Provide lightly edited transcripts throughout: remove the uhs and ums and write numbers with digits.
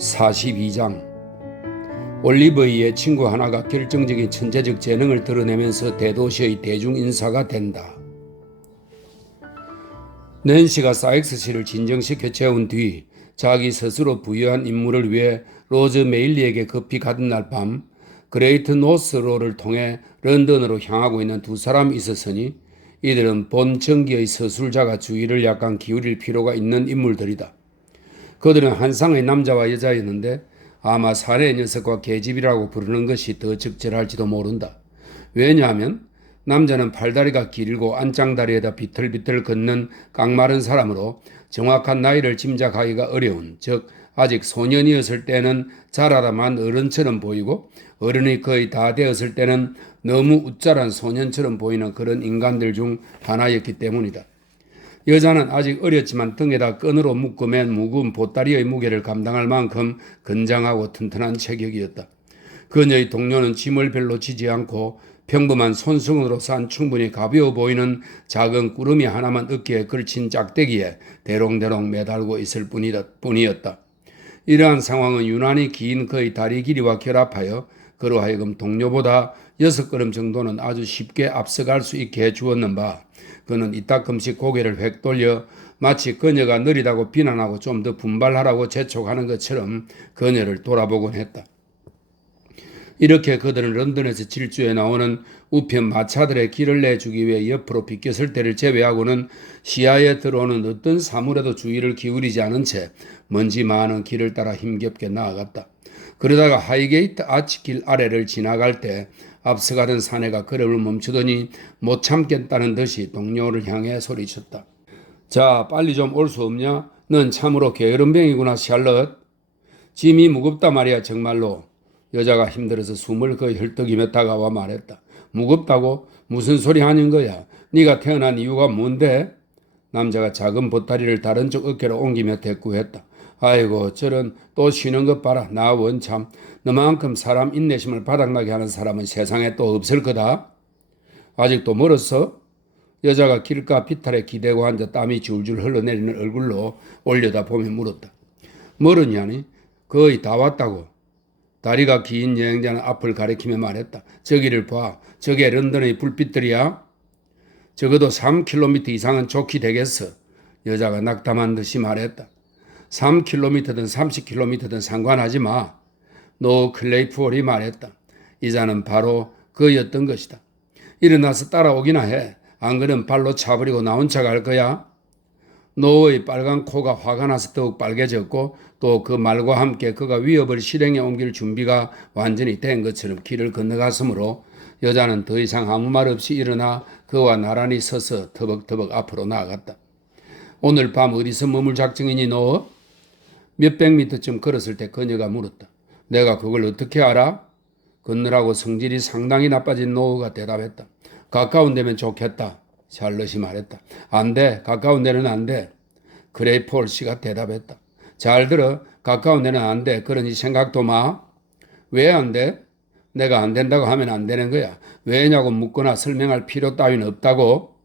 42장 올리버이의 친구 하나가 결정적인 천재적 재능을 드러내면서 대도시의 대중인사가 된다. 낸시가 사익스 씨를 진정시켜 채운 뒤 자기 스스로 부여한 임무를 위해 로즈 메일리에게 급히 가던 날 밤 그레이트 노스로를 통해 런던으로 향하고 있는 두 사람이 있었으니 이들은 본 정기의 서술자가 주의를 약간 기울일 필요가 있는 인물들이다. 그들은 한 쌍의 남자와 여자였는데 아마 사내 녀석과 계집이라고 부르는 것이 더 적절할지도 모른다. 왜냐하면 남자는 팔다리가 길고 안짱다리에다 비틀비틀 걷는 깡마른 사람으로 정확한 나이를 짐작하기가 어려운, 즉 아직 소년이었을 때는 자라다만 어른처럼 보이고 어른이 거의 다 되었을 때는 너무 웃자란 소년처럼 보이는 그런 인간들 중 하나였기 때문이다. 여자는 아직 어렸지만 등에다 끈으로 묶어맨 무거운 보따리의 무게를 감당할 만큼 건장하고 튼튼한 체격이었다. 그녀의 동료는 짐을 별로 지지 않고 평범한 손수건으로 싼 충분히 가벼워 보이는 작은 구름이 하나만 어깨에 걸친 짝대기에 대롱대롱 매달고 있을 뿐이었다. 이러한 상황은 유난히 긴 그의 다리 길이와 결합하여 그로 하여금 동료보다 6걸음 정도는 아주 쉽게 앞서갈 수 있게 해주었는 바 그는 이따금씩 고개를 획 돌려 마치 그녀가 느리다고 비난하고 좀 더 분발하라고 재촉하는 것처럼 그녀를 돌아보곤 했다. 이렇게 그들은 런던에서 질주해 나오는 우편 마차들의 길을 내주기 위해 옆으로 비껴설 때를 제외하고는 시야에 들어오는 어떤 사물에도 주의를 기울이지 않은 채 먼지 많은 길을 따라 힘겹게 나아갔다. 그러다가 하이게이트 아치길 아래를 지나갈 때 앞서가던 사내가 걸음을 멈추더니 못 참겠다는 듯이 동료를 향해 소리쳤다. 자, 빨리 좀 올 수 없냐? 넌 참으로 게으름뱅이구나, 샬럿. 짐이 무겁다 말이야, 정말로. 여자가 힘들어서 숨을 거의 헐떡이며 다가와 말했다. 무겁다고? 무슨 소리 하는 거야? 네가 태어난 이유가 뭔데? 남자가 작은 보따리를 다른 쪽 어깨로 옮기며 대꾸했다. 아이고, 저런 또 쉬는 것 봐라. 나 원참 너만큼 사람 인내심을 바닥나게 하는 사람은 세상에 또 없을 거다. 아직도 멀었어? 여자가 길가 비탈에 기대고 앉아 땀이 줄줄 흘러내리는 얼굴로 올려다보며 물었다. 멀었냐니? 거의 다 왔다고. 다리가 긴 여행자는 앞을 가리키며 말했다. 저기를 봐. 저게 런던의 불빛들이야? 적어도 3km 이상은 좋게 되겠어. 여자가 낙담한 듯이 말했다. 3km든 30km든 상관하지 마. 노 클레이프홀이 말했다. 이자는 바로 그였던 것이다. 일어나서 따라오기나 해. 안 그러면 발로 차버리고 나 혼자 갈 거야. 노의 빨간 코가 화가 나서 더욱 빨개졌고 또 그 말과 함께 그가 위협을 실행에 옮길 준비가 완전히 된 것처럼 길을 건너갔으므로 여자는 더 이상 아무 말 없이 일어나 그와 나란히 서서 터벅터벅 앞으로 나아갔다. 오늘 밤 어디서 머물 작정이니 너? 몇백 미터쯤 걸었을 때 그녀가 물었다. 내가 그걸 어떻게 알아? 걷느라고 성질이 상당히 나빠진 노우가 대답했다. 가까운 데면 좋겠다. 샬럿이 말했다. 안 돼. 가까운 데는 안 돼. 그레이폴 씨가 대답했다. 잘 들어. 가까운 데는 안 돼. 그러니 생각도 마. 왜 안 돼? 내가 안 된다고 하면 안 되는 거야. 왜냐고 묻거나 설명할 필요 따위는 없다고.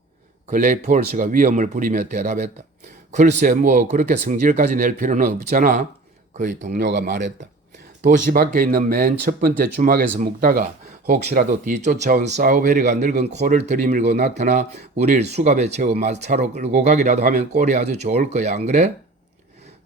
그레이폴 씨가 위험을 부리며 대답했다. 글쎄 뭐 그렇게 성질까지 낼 필요는 없잖아. 그의 동료가 말했다. 도시 밖에 있는 맨 첫 번째 주막에서 묵다가 혹시라도 뒤쫓아온 사우베리가 늙은 코를 들이밀고 나타나 우리를 수갑에 채워 마차로 끌고 가기라도 하면 꼴이 아주 좋을 거야. 안 그래?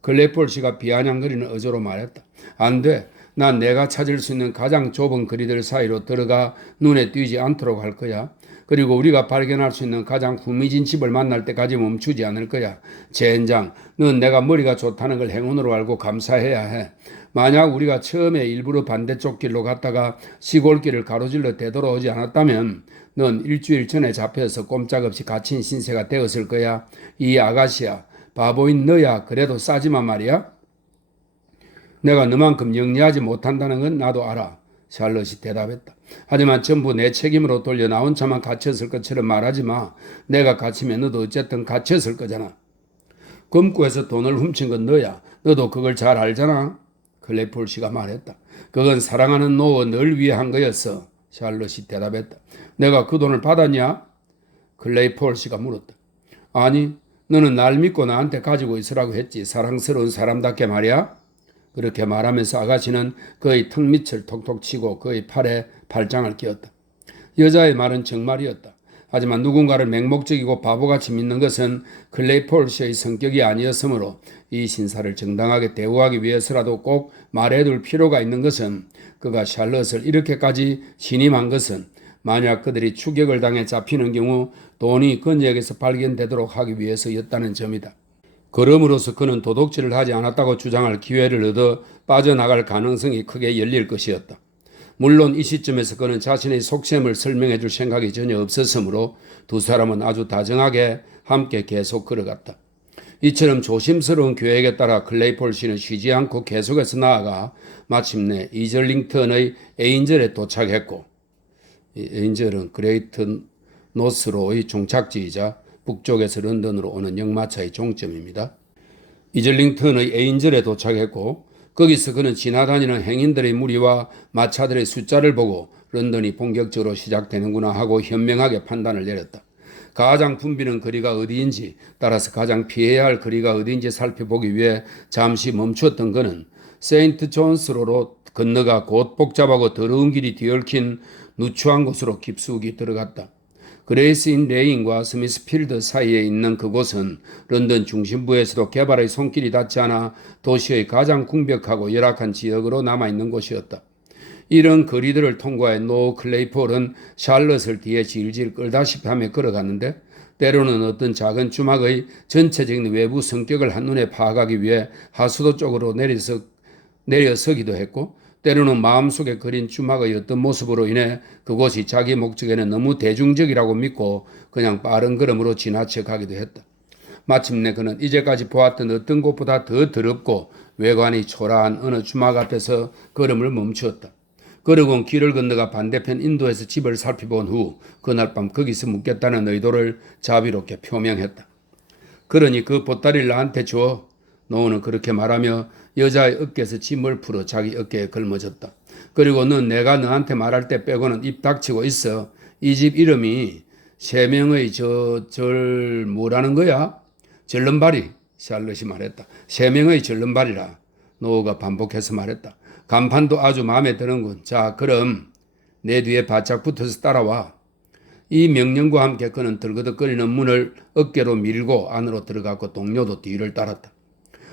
글레이폴 씨가 비아냥거리는 어조로 말했다. 안 돼. 난 내가 찾을 수 있는 가장 좁은 거리들 사이로 들어가 눈에 띄지 않도록 할 거야. 그리고 우리가 발견할 수 있는 가장 후미진 집을 만날 때까지 멈추지 않을 거야. 젠장, 넌 내가 머리가 좋다는 걸 행운으로 알고 감사해야 해. 만약 우리가 처음에 일부러 반대쪽 길로 갔다가 시골길을 가로질러 되돌아오지 않았다면 넌 일주일 전에 잡혀서 꼼짝없이 갇힌 신세가 되었을 거야. 이 아가씨야, 바보인 너야 그래도 싸지만 말이야. 내가 너만큼 영리하지 못한다는 건 나도 알아. 샬럿이 대답했다. 하지만 전부 내 책임으로 돌려 나 혼자만 갇혔을 것처럼 말하지 마. 내가 갇히면 너도 어쨌든 갇혔을 거잖아. 금고에서 돈을 훔친 건 너야. 너도 그걸 잘 알잖아. 클레이폴 씨가 말했다. 그건 사랑하는 노어 널 위해 한 거였어. 샬럿이 대답했다. 내가 그 돈을 받았냐? 클레이폴 씨가 물었다. 아니, 너는 날 믿고 나한테 가지고 있으라고 했지. 사랑스러운 사람답게 말이야. 그렇게 말하면서 아가씨는 그의 턱 밑을 톡톡 치고 그의 팔에 팔짱을 끼웠다. 여자의 말은 정말이었다. 하지만 누군가를 맹목적이고 바보같이 믿는 것은 클레이폴 씨의 성격이 아니었으므로 이 신사를 정당하게 대우하기 위해서라도 꼭 말해둘 필요가 있는 것은 그가 샬럿을 이렇게까지 신임한 것은 만약 그들이 추격을 당해 잡히는 경우 돈이 그녀에게서 발견되도록 하기 위해서였다는 점이다. 그럼으로써 그는 도둑질을 하지 않았다고 주장할 기회를 얻어 빠져나갈 가능성이 크게 열릴 것이었다. 물론 이 시점에서 그는 자신의 속셈을 설명해 줄 생각이 전혀 없었으므로 두 사람은 아주 다정하게 함께 계속 걸어갔다. 이처럼 조심스러운 계획에 따라 클레이폴 씨는 쉬지 않고 계속해서 나아가 마침내 이즐링턴의 에인절에 도착했고, 에인절은 그레이트 노스로의 종착지이자 북쪽에서 런던으로 오는 역마차의 종점입니다. 이즐링턴의 에인절에 도착했고 거기서 그는 지나다니는 행인들의 무리와 마차들의 숫자를 보고 런던이 본격적으로 시작되는구나 하고 현명하게 판단을 내렸다. 가장 붐비는 거리가 어디인지 따라서 가장 피해야 할 거리가 어디인지 살펴보기 위해 잠시 멈추었던 그는 세인트 존스로로 건너가 곧 복잡하고 더러운 길이 뒤얽힌 누추한 곳으로 깊숙이 들어갔다. 그레이스인 레인과 스미스필드 사이에 있는 그곳은 런던 중심부에서도 개발의 손길이 닿지 않아 도시의 가장 궁벽하고 열악한 지역으로 남아있는 곳이었다. 이런 거리들을 통과해 노 클레이폴은 샬럿을 뒤에 질질 끌다시피 하며 걸어갔는데 때로는 어떤 작은 주막의 전체적인 외부 성격을 한눈에 파악하기 위해 하수도 쪽으로 내려서기도 했고 때로는 마음속에 그린 주막의 어떤 모습으로 인해 그곳이 자기 목적에는 너무 대중적이라고 믿고 그냥 빠른 걸음으로 지나쳐 가기도 했다. 마침내 그는 이제까지 보았던 어떤 곳보다 더 더럽고 외관이 초라한 어느 주막 앞에서 걸음을 멈추었다. 그러곤 길을 건너가 반대편 인도에서 집을 살펴본 후 그날 밤 거기서 묵겠다는 의도를 자비롭게 표명했다. 그러니 그 보따리를 나한테 줘. 노우는 그렇게 말하며 여자의 어깨에서 짐을 풀어 자기 어깨에 걸머졌다. 그리고 넌 내가 너한테 말할 때 빼고는 입 닥치고 있어. 이 집 이름이 세 명의 절 뭐라는 거야? 절름발이. 샬럿이 말했다. 세 명의 절름발이라. 노우가 반복해서 말했다. 간판도 아주 마음에 드는군. 자, 그럼 내 뒤에 바짝 붙어서 따라와. 이 명령과 함께 그는 들그덕거리는 문을 어깨로 밀고 안으로 들어갔고 동료도 뒤를 따랐다.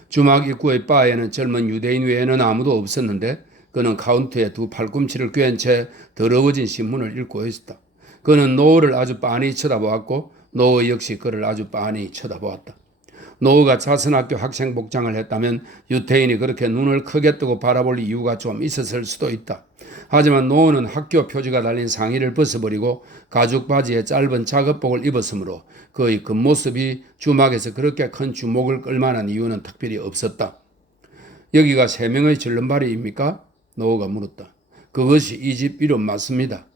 주막 입구의 바에는 젊은 유대인 외에는 아무도 없었는데 그는 카운터에 두 팔꿈치를 꿰은 채 더러워진 신문을 읽고 있었다. 그는 노우를 아주 빤히 쳐다보았고 노우 역시 그를 아주 빤히 쳐다보았다. 노우가 자선학교 학생 복장을 했다면 유태인이 그렇게 눈을 크게 뜨고 바라볼 이유가 좀 있었을 수도 있다. 하지만 노우는 학교 표지가 달린 상의를 벗어버리고 가죽 바지에 짧은 작업복을 입었으므로 그의 겉모습이 주막에서 그렇게 큰 주목을 끌만한 이유는 특별히 없었다. 여기가 세 명의 절름발이입니까? 노우가 물었다. 그것이 이 집 이름 맞습니다.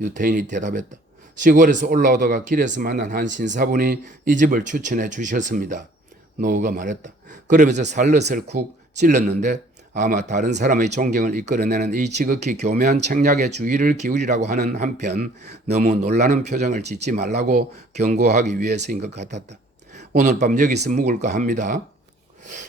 유태인이 대답했다. 시골에서 올라오다가 길에서 만난 한 신사분이 이 집을 추천해 주셨습니다. 노우가 말했다. 그러면서 살럿을 쿡 찔렀는데 아마 다른 사람의 존경을 이끌어내는 이 지극히 교묘한 책략에 주의를 기울이라고 하는 한편 너무 놀라는 표정을 짓지 말라고 경고하기 위해서인 것 같았다. 오늘 밤 여기서 묵을까 합니다.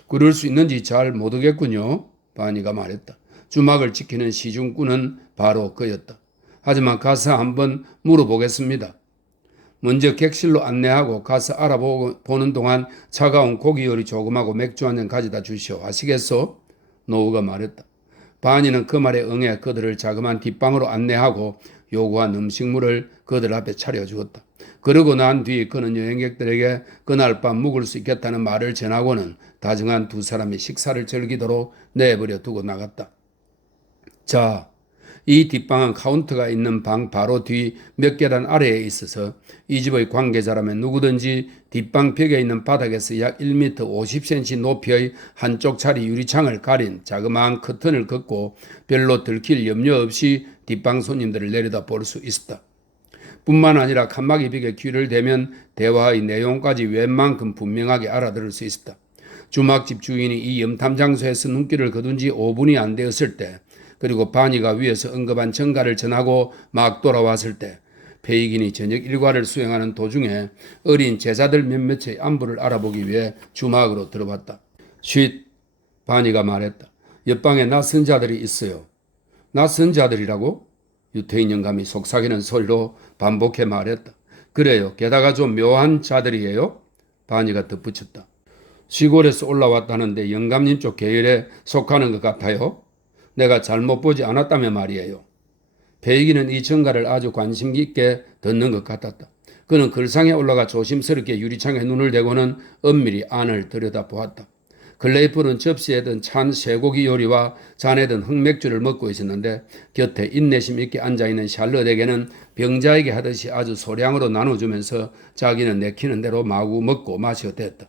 그럴 수 있는지 잘 모르겠군요. 바니가 말했다. 주막을 지키는 시중꾼은 바로 그였다. 하지만 가서 한번 물어보겠습니다. 먼저 객실로 안내하고 가서 알아보는 동안 차가운 고기 요리 조금하고 맥주 한 잔 가져다 주시오. 아시겠소? 노우가 말했다. 바니는 그 말에 응해 그들을 자그마한 뒷방으로 안내하고 요구한 음식물을 그들 앞에 차려주었다. 그러고 난 뒤 그는 여행객들에게 그날 밤 묵을 수 있겠다는 말을 전하고는 다정한 두 사람이 식사를 즐기도록 내버려 두고 나갔다. 자, 이 뒷방은 카운터가 있는 방 바로 뒤 몇 계단 아래에 있어서 이 집의 관계자라면 누구든지 뒷방 벽에 있는 바닥에서 약 1m 50cm 높이의 한쪽 차리 유리창을 가린 자그마한 커튼을 걷고 별로 들킬 염려 없이 뒷방 손님들을 내려다 볼 수 있었다. 뿐만 아니라 칸막이 벽에 귀를 대면 대화의 내용까지 웬만큼 분명하게 알아들을 수 있었다. 주막집 주인이 이 염탐 장소에서 눈길을 거둔 지 5분이 안 되었을 때 그리고 바니가 위에서 언급한 전가를 전하고 막 돌아왔을 때 페이긴이 저녁 일과를 수행하는 도중에 어린 제자들 몇몇의 안부를 알아보기 위해 주막으로 들어왔다. 쉿, 바니가 말했다. 옆방에 낯선 자들이 있어요. 낯선 자들이라고? 유태인 영감이 속삭이는 소리로 반복해 말했다. 그래요. 게다가 좀 묘한 자들이에요. 반이가 덧붙였다. 시골에서 올라왔다는데 영감님 쪽 계열에 속하는 것 같아요. 내가 잘못 보지 않았다면 말이에요. 배이기는 이 전가를 아주 관심 깊게 듣는 것 같았다. 그는 글상에 올라가 조심스럽게 유리창에 눈을 대고는 엄밀히 안을 들여다보았다. 클레이폴은 접시에 든 찬 쇠고기 요리와 잔에 든 흑맥주를 먹고 있었는데 곁에 인내심 있게 앉아있는 샬럿에게는 병자에게 하듯이 아주 소량으로 나눠주면서 자기는 내키는 대로 마구 먹고 마셨댔다.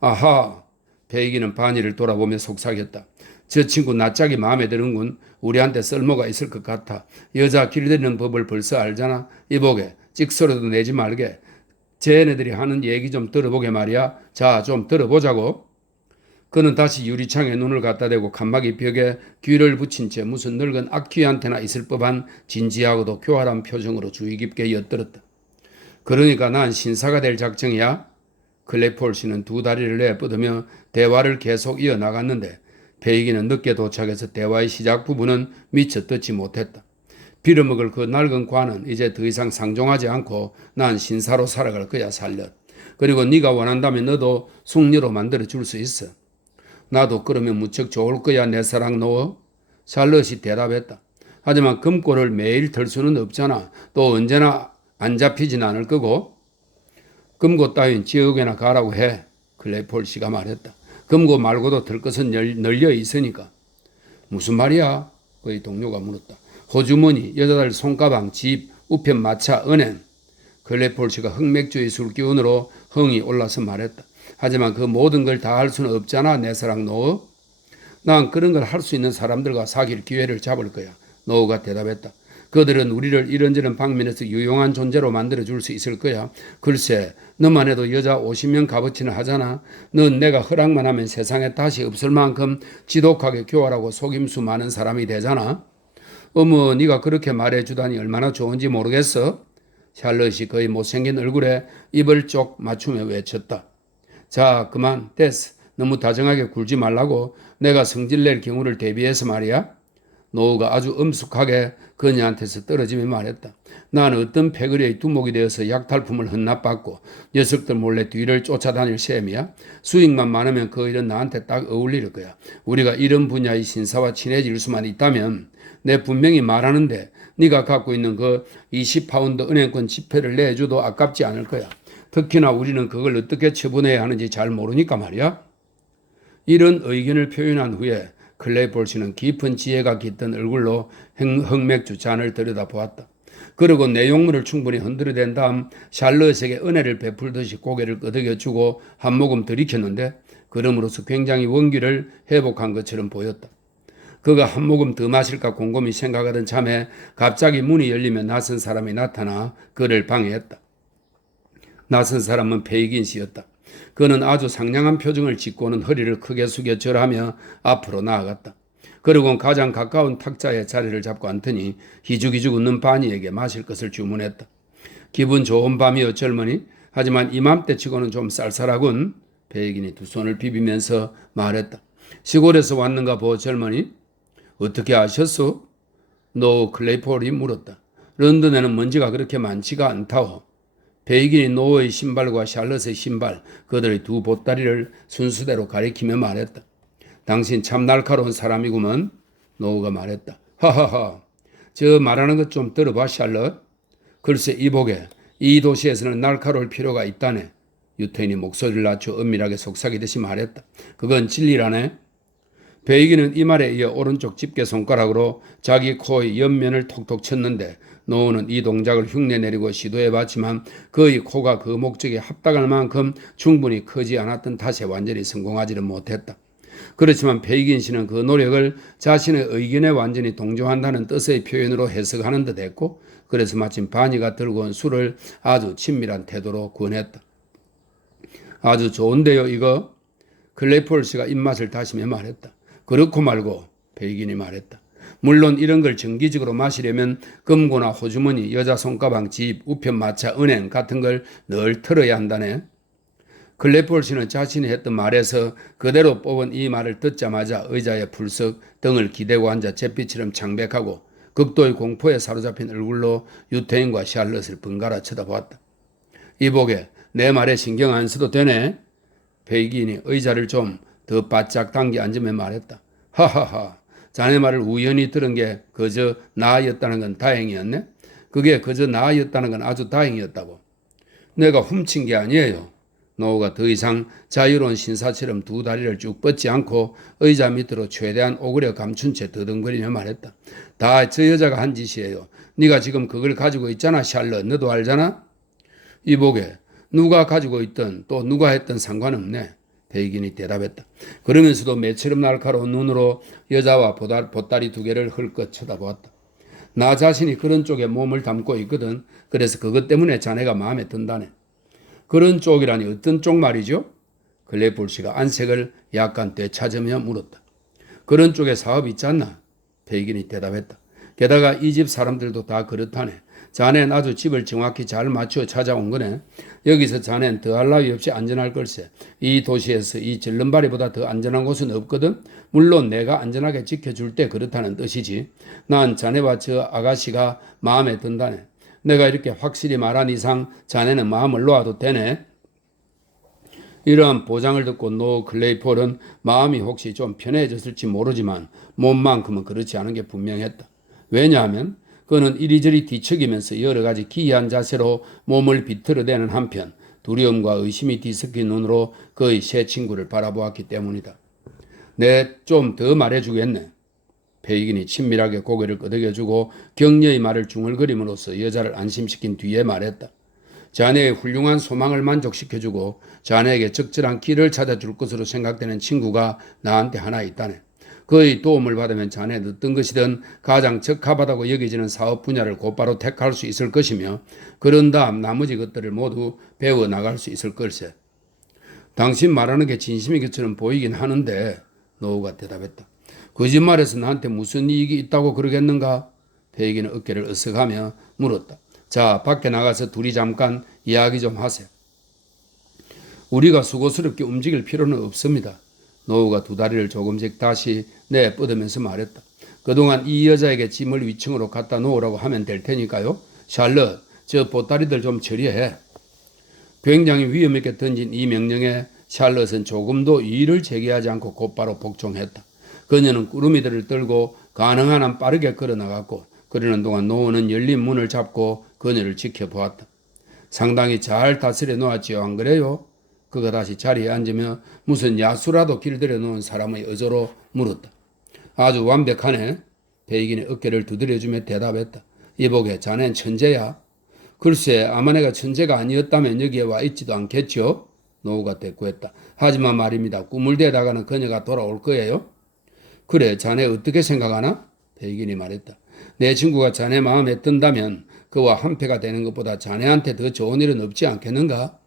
아하, 배이기는 반이를 돌아보며 속삭였다. 저 친구 낯짝이 마음에 드는군. 우리한테 쓸모가 있을 것 같아. 여자 길들이는 법을 벌써 알잖아. 이보게, 찍소리도 내지 말게. 쟤네들이 하는 얘기 좀 들어보게 말이야. 자, 좀 들어보자고. 그는 다시 유리창에 눈을 갖다 대고 칸막이 벽에 귀를 붙인 채 무슨 늙은 악귀한테나 있을 법한 진지하고도 교활한 표정으로 주의 깊게 엿들었다. 그러니까 난 신사가 될 작정이야? 클레이폴 씨는 두 다리를 내뻗으며 대화를 계속 이어나갔는데 베이기는 늦게 도착해서 대화의 시작 부분은 미처 듣지 못했다. 빌어먹을 그 낡은 관은 이제 더 이상 상종하지 않고 난 신사로 살아갈 거야, 살렸. 그리고 네가 원한다면 너도 숙녀로 만들어줄 수 있어. 나도 그러면 무척 좋을 거야, 내 사랑 노어. 샬럿이 대답했다. 하지만 금고를 매일 들 수는 없잖아. 또 언제나 안 잡히진 않을 거고. 금고 따윈 지옥에나 가라고 해. 클레이폴 씨가 말했다. 금고 말고도 들 것은 널려 있으니까. 무슨 말이야? 그의 동료가 물었다. 호주머니, 여자들 손가방, 집, 우편 마차, 은행. 클레이폴 씨가 흑맥주의 술 기운으로 흥이 올라서 말했다. 하지만 그 모든 걸 다 할 수는 없잖아, 내 사랑 노어. 난 그런 걸 할 수 있는 사람들과 사귈 기회를 잡을 거야. 노어가 대답했다. 그들은 우리를 이런저런 방면에서 유용한 존재로 만들어줄 수 있을 거야. 글쎄, 너만 해도 여자 50명 값어치는 하잖아. 넌 내가 허락만 하면 세상에 다시 없을 만큼 지독하게 교활하고 속임수 많은 사람이 되잖아. 어머, 네가 그렇게 말해주다니 얼마나 좋은지 모르겠어. 샬럿이 거의 못생긴 얼굴에 입을 쪽 맞추며 외쳤다. 자, 그만, 됐어. 너무 다정하게 굴지 말라고. 내가 성질낼 경우를 대비해서 말이야. 노우가 아주 엄숙하게 그녀한테서 떨어지며 말했다. 나는 어떤 패거리의 두목이 되어서 약탈품을 헌납받고 녀석들 몰래 뒤를 쫓아다닐 셈이야. 수익만 많으면 그 일은 나한테 딱 어울릴 거야. 우리가 이런 분야의 신사와 친해질 수만 있다면 내 분명히 말하는데 네가 갖고 있는 그 20파운드 은행권 지폐를 내줘도 아깝지 않을 거야. 특히나 우리는 그걸 어떻게 처분해야 하는지 잘 모르니까 말이야. 이런 의견을 표현한 후에 클레이폴 씨는 깊은 지혜가 깃든 얼굴로 흑맥주 잔을 들여다보았다. 그리고 내용물을 충분히 흔들어댄 다음 샬럿에게 은혜를 베풀듯이 고개를 끄덕여주고 한 모금 들이켰는데 그럼으로써 굉장히 원기를 회복한 것처럼 보였다. 그가 한 모금 더 마실까 곰곰이 생각하던 참에 갑자기 문이 열리며 낯선 사람이 나타나 그를 방해했다. 낯선 사람은 페이긴 씨였다. 그는 아주 상냥한 표정을 짓고는 허리를 크게 숙여 절하며 앞으로 나아갔다. 그리고 가장 가까운 탁자에 자리를 잡고 앉더니 희죽희죽 웃는 바니에게 마실 것을 주문했다. 기분 좋은 밤이여 젊은이. 하지만 이맘때치고는 좀 쌀쌀하군. 베이긴이 두 손을 비비면서 말했다. 시골에서 왔는가 보 젊은이. 어떻게 아셨소? 노 클레이폴이 물었다. 런던에는 먼지가 그렇게 많지가 않다오. 베이긴이 노어의 신발과 샬럿의 신발, 그들의 두 보따리를 순수대로 가리키며 말했다. 당신 참 날카로운 사람이구먼. 노어가 말했다. 하하하. 저 말하는 것 좀 들어봐, 샬럿. 글쎄 이보게. 이 도시에서는 날카로울 필요가 있다네. 유태인이 목소리를 낮춰 은밀하게 속삭이듯이 말했다. 그건 진리라네. 베이긴은 이 말에 이어 오른쪽 집게 손가락으로 자기 코의 옆면을 톡톡 쳤는데 노우는 이 동작을 흉내내리고 시도해봤지만 그의 코가 그 목적에 합당할 만큼 충분히 크지 않았던 탓에 완전히 성공하지는 못했다. 그렇지만 베이긴 씨는 그 노력을 자신의 의견에 완전히 동조한다는 뜻의 표현으로 해석하는 듯 했고 그래서 마침 바니가 들고 온 술을 아주 친밀한 태도로 권했다. 아주 좋은데요 이거? 클레이폴 씨가 입맛을 다시며 말했다. 그렇고 말고 베이긴이 말했다. 물론 이런 걸 정기적으로 마시려면 금고나 호주머니, 여자 손가방, 집, 우편 마차, 은행 같은 걸 늘 털어야 한다네. 클레폴 씨는 자신이 했던 말에서 그대로 뽑은 이 말을 듣자마자 의자에 풀썩 등을 기대고 앉아 잿빛처럼 창백하고 극도의 공포에 사로잡힌 얼굴로 유태인과 샬럿을 번갈아 쳐다보았다. 이보게, 내 말에 신경 안 써도 되네. 베이긴이 의자를 좀 더 바짝 당겨 앉으며 말했다. 하하하, 자네 말을 우연히 들은 게 그저 나였다는 건 다행이었네. 그게 그저 나였다는 건 아주 다행이었다고. 내가 훔친 게 아니에요. 노우가 더 이상 자유로운 신사처럼 두 다리를 쭉 뻗지 않고 의자 밑으로 최대한 오그려 감춘 채 더듬거리며 말했다. 다 저 여자가 한 짓이에요. 네가 지금 그걸 가지고 있잖아, 샬럿. 너도 알잖아? 이보게, 누가 가지고 있든 또 누가 했든 상관없네. 베이긴이 대답했다. 그러면서도 매처럼 날카로운 눈으로 여자와 보따리 두 개를 흘끗 쳐다보았다. 나 자신이 그런 쪽에 몸을 담고 있거든. 그래서 그것 때문에 자네가 마음에 든다네. 그런 쪽이라니 어떤 쪽 말이죠? 클레폴 씨가 안색을 약간 되찾으며 물었다. 그런 쪽에 사업 있지 않나? 베이긴이 대답했다. 게다가 이 집 사람들도 다 그렇다네. 자네는 아주 집을 정확히 잘 맞춰 찾아온 거네. 여기서 자네는 더할 나위 없이 안전할 걸세. 이 도시에서 이 절름발이보다 더 안전한 곳은 없거든. 물론 내가 안전하게 지켜줄 때 그렇다는 뜻이지. 난 자네와 저 아가씨가 마음에 든다네. 내가 이렇게 확실히 말한 이상 자네는 마음을 놓아도 되네. 이러한 보장을 듣고 노 클레이폴은 마음이 혹시 좀 편해졌을지 모르지만 몸만큼은 그렇지 않은 게 분명했다. 왜냐하면 그는 이리저리 뒤척이면서 여러 가지 기이한 자세로 몸을 비틀어대는 한편 두려움과 의심이 뒤섞인 눈으로 그의 새 친구를 바라보았기 때문이다. 내 좀 더 말해주겠네. 베이긴이 친밀하게 고개를 끄덕여주고 격려의 말을 중얼거림으로써 여자를 안심시킨 뒤에 말했다. 자네의 훌륭한 소망을 만족시켜주고 자네에게 적절한 길을 찾아줄 것으로 생각되는 친구가 나한테 하나 있다네. 그의 도움을 받으면 자네는 어떤 것이든 가장 적합하다고 여겨지는 사업 분야를 곧바로 택할 수 있을 것이며 그런 다음 나머지 것들을 모두 배워나갈 수 있을 걸세. 당신 말하는 게 진심인 것처럼 보이긴 하는데 노우가 대답했다. 거짓말해서 나한테 무슨 이익이 있다고 그러겠는가? 베이기는 어깨를 으쓱하며 물었다. 자, 밖에 나가서 둘이 잠깐 이야기 좀 하세요. 우리가 수고스럽게 움직일 필요는 없습니다. 노우가 두 다리를 조금씩 다시 내뻗으면서 말했다. 그동안 이 여자에게 짐을 위층으로 갖다 놓으라고 하면 될 테니까요. 샬럿, 저 보따리들 좀 처리해. 굉장히 위험 있게 던진 이 명령에 샬럿은 조금도 이의를 제기하지 않고 곧바로 복종했다. 그녀는 꾸러미들을 들고 가능한 한 빠르게 걸어나갔고 그러는 동안 노우는 열린 문을 잡고 그녀를 지켜보았다. 상당히 잘 다스려 놓았지요, 안 그래요? 그가 다시 자리에 앉으며 무슨 야수라도 길들여 놓은 사람의 어조로 물었다. 아주 완벽하네. 베이긴의 어깨를 두드려주며 대답했다. 이보게, 자넨 천재야. 글쎄, 아마 내가 천재가 아니었다면 여기에 와 있지도 않겠죠? 노우가 대꾸했다. 하지만 말입니다. 꿈을 대다가는 그녀가 돌아올 거예요. 그래, 자네 어떻게 생각하나? 베이긴이 말했다. 내 친구가 자네 마음에 든다면 그와 한패가 되는 것보다 자네한테 더 좋은 일은 없지 않겠는가?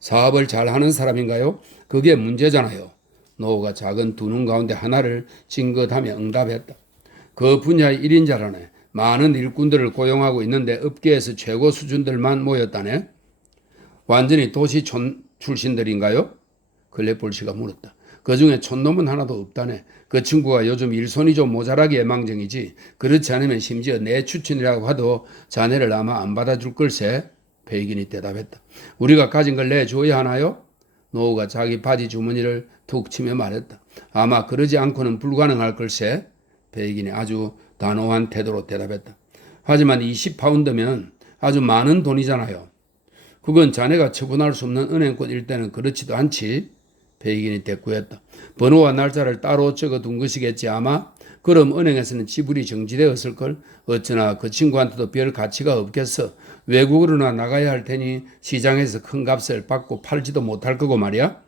사업을 잘하는 사람인가요? 그게 문제잖아요. 노우가 작은 두 눈 가운데 하나를 찡긋하며 응답했다. 그 분야의 1인자라네. 많은 일꾼들을 고용하고 있는데 업계에서 최고 수준들만 모였다네. 완전히 도시촌 출신들인가요? 클레폴 씨가 물었다. 그중에 촌놈은 하나도 없다네. 그 친구가 요즘 일손이 좀 모자라기에 망정이지. 그렇지 않으면 심지어 내 추천이라고 하도 자네를 아마 안 받아줄 걸세. 베이긴이 대답했다. 우리가 가진 걸 내줘야 하나요? 노우가 자기 바지 주머니를 툭 치며 말했다. 아마 그러지 않고는 불가능할 걸세. 베이긴이 아주 단호한 태도로 대답했다. 하지만 20파운드면 아주 많은 돈이잖아요. 그건 자네가 처분할 수 없는 은행권일 때는 그렇지도 않지. 베이긴이 대꾸했다. 번호와 날짜를 따로 적어둔 것이겠지 아마. 그럼 은행에서는 지불이 정지되었을걸. 어쩌나 그 친구한테도 별 가치가 없겠어. 외국으로나 나가야 할 테니 시장에서 큰 값을 받고 팔지도 못할 거고 말이야.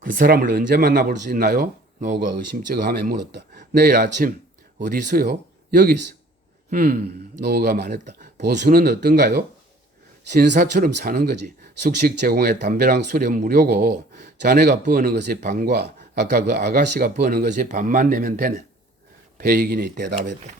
그 사람을 언제 만나볼 수 있나요? 노우가 의심쩍어하며 물었다. 내일 아침. 어디서요? 여기 있어. 노우가 말했다. 보수는 어떤가요? 신사처럼 사는 거지. 숙식 제공에 담배랑 술은 무료고 자네가 버는 것이 반과 아까 그 아가씨가 버는 것이 반만 내면 되네. 베이긴이 대답했다.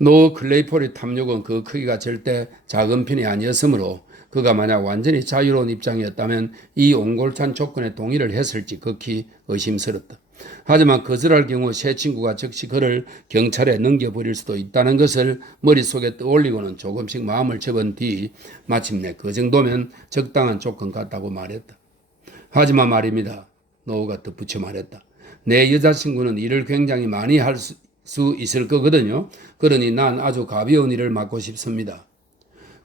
노 클레이폴의 탐욕은 그 크기가 절대 작은 편이 아니었으므로 그가 만약 완전히 자유로운 입장이었다면 이 옹골찬 조건에 동의를 했을지 극히 의심스럽다. 하지만 거절할 경우 새 친구가 즉시 그를 경찰에 넘겨버릴 수도 있다는 것을 머릿속에 떠올리고는 조금씩 마음을 접은 뒤 마침내 그 정도면 적당한 조건 같다고 말했다. 하지만 말입니다. 노우가 덧붙여 말했다. 내 여자친구는 일을 굉장히 많이 할 수 있을 거거든요. 그러니 난 아주 가벼운 일을 맡고 싶습니다.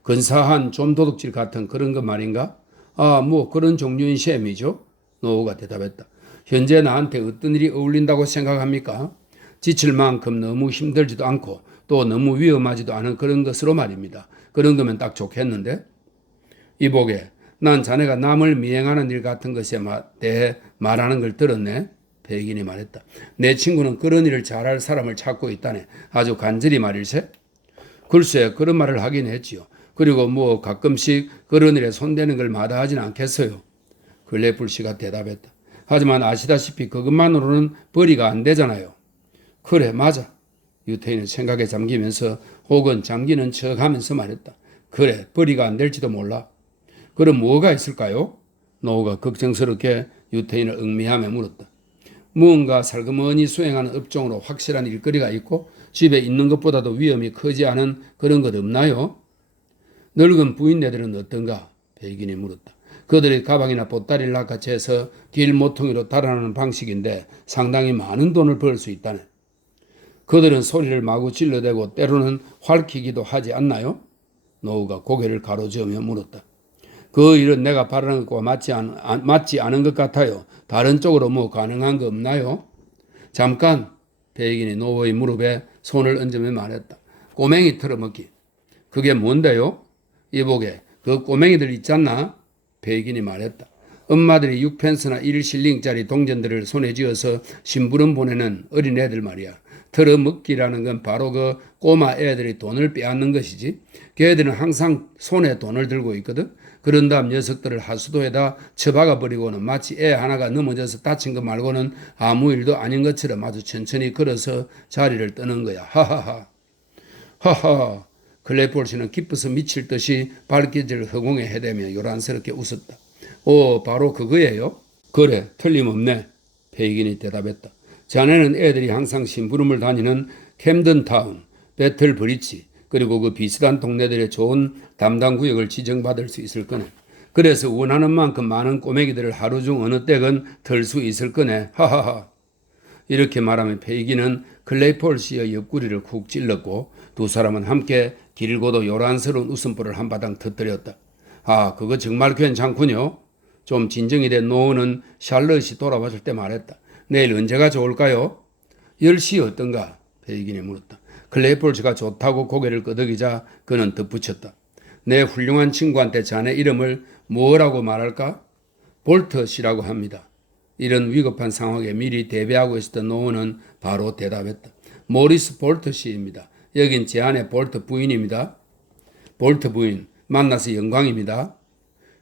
근사한 좀 도둑질 같은 그런 것 말인가? 뭐 그런 종류인 셈이죠. 노우가 대답했다. 현재 나한테 어떤 일이 어울린다고 생각합니까? 지칠 만큼 너무 힘들지도 않고 또 너무 위험하지도 않은 그런 것으로 말입니다. 그런 거면 딱 좋겠는데? 이보게, 난 자네가 남을 미행하는 일 같은 것에 대해 말하는 걸 들었네. 백인이 말했다. 내 친구는 그런 일을 잘할 사람을 찾고 있다네. 아주 간절히 말일세? 글쎄 그런 말을 하긴 했지요. 그리고 뭐 가끔씩 그런 일에 손대는 걸 마다하진 않겠어요. 글래풀 씨가 대답했다. 하지만 아시다시피 그것만으로는 벌이가 안 되잖아요. 그래 맞아. 유태인은 생각에 잠기면서 혹은 잠기는 척하면서 말했다. 그래 벌이가 안 될지도 몰라. 그럼 뭐가 있을까요? 노우가 걱정스럽게 유태인을 응미하며 물었다. 무언가 살그머니 수행하는 업종으로 확실한 일거리가 있고 집에 있는 것보다도 위험이 크지 않은 그런 것 없나요? 늙은 부인네들은 어떤가? 백인이 물었다. 그들의 가방이나 보따리를 낚아채서 길 모퉁이로 달아나는 방식인데 상당히 많은 돈을 벌 수 있다네. 그들은 소리를 마구 질러대고 때로는 활키기도 하지 않나요? 노우가 고개를 가로저으며 물었다. 그 일은 내가 바라는 것과 맞지 않은 것 같아요. 다른 쪽으로 뭐 가능한 거 없나요? 잠깐. 백인이 노우의 무릎에 손을 얹으며 말했다. 꼬맹이 털어먹기. 그게 뭔데요? 이보게 그 꼬맹이들 있잖나? 백인이 말했다. 엄마들이 6펜스나 1실링짜리 동전들을 손에 쥐어서 심부름 보내는 어린애들 말이야. 털어먹기라는 건 바로 그 꼬마 애들이 돈을 빼앗는 것이지. 걔들은 항상 손에 돈을 들고 있거든. 그런 다음 녀석들을 하수도에다 처박아 버리고는 마치 애 하나가 넘어져서 다친 거 말고는 아무 일도 아닌 것처럼 아주 천천히 걸어서 자리를 떠는 거야. 하하하. 하하. 클레이폴 씨는 기뻐서 미칠 듯이 발길질을 허공에 해대며 요란스럽게 웃었다. 바로 그거예요? 그래, 틀림없네. 페이긴이 대답했다. 자네는 애들이 항상 심부름을 다니는 캠든타운, 배틀 브리지, 그리고 그 비슷한 동네들의 좋은 담당 구역을 지정받을 수 있을 거네. 그래서 원하는 만큼 많은 꼬맹이들을 하루 중 어느 때건 털 수 있을 거네. 하하하. 이렇게 말하면 페이기는 클레이폴 씨의 옆구리를 쿡 찔렀고 두 사람은 함께 길고도 요란스러운 웃음보를 한바탕 터뜨렸다. 그거 정말 괜찮군요. 좀 진정이 된 노우는 샬럿이 돌아왔을 때 말했다. 내일 언제가 좋을까요? 10시 어떤가? 페이긴이 물었다. 클레이폴 씨가 좋다고 고개를 끄덕이자 그는 덧붙였다. 내 훌륭한 친구한테 자네 이름을 뭐라고 말할까? 볼터 씨라고 합니다. 이런 위급한 상황에 미리 대비하고 있었던 노우는 바로 대답했다. 모리스 볼터 씨입니다. 여긴 제 아내 볼터 부인입니다. 볼터 부인, 만나서 영광입니다.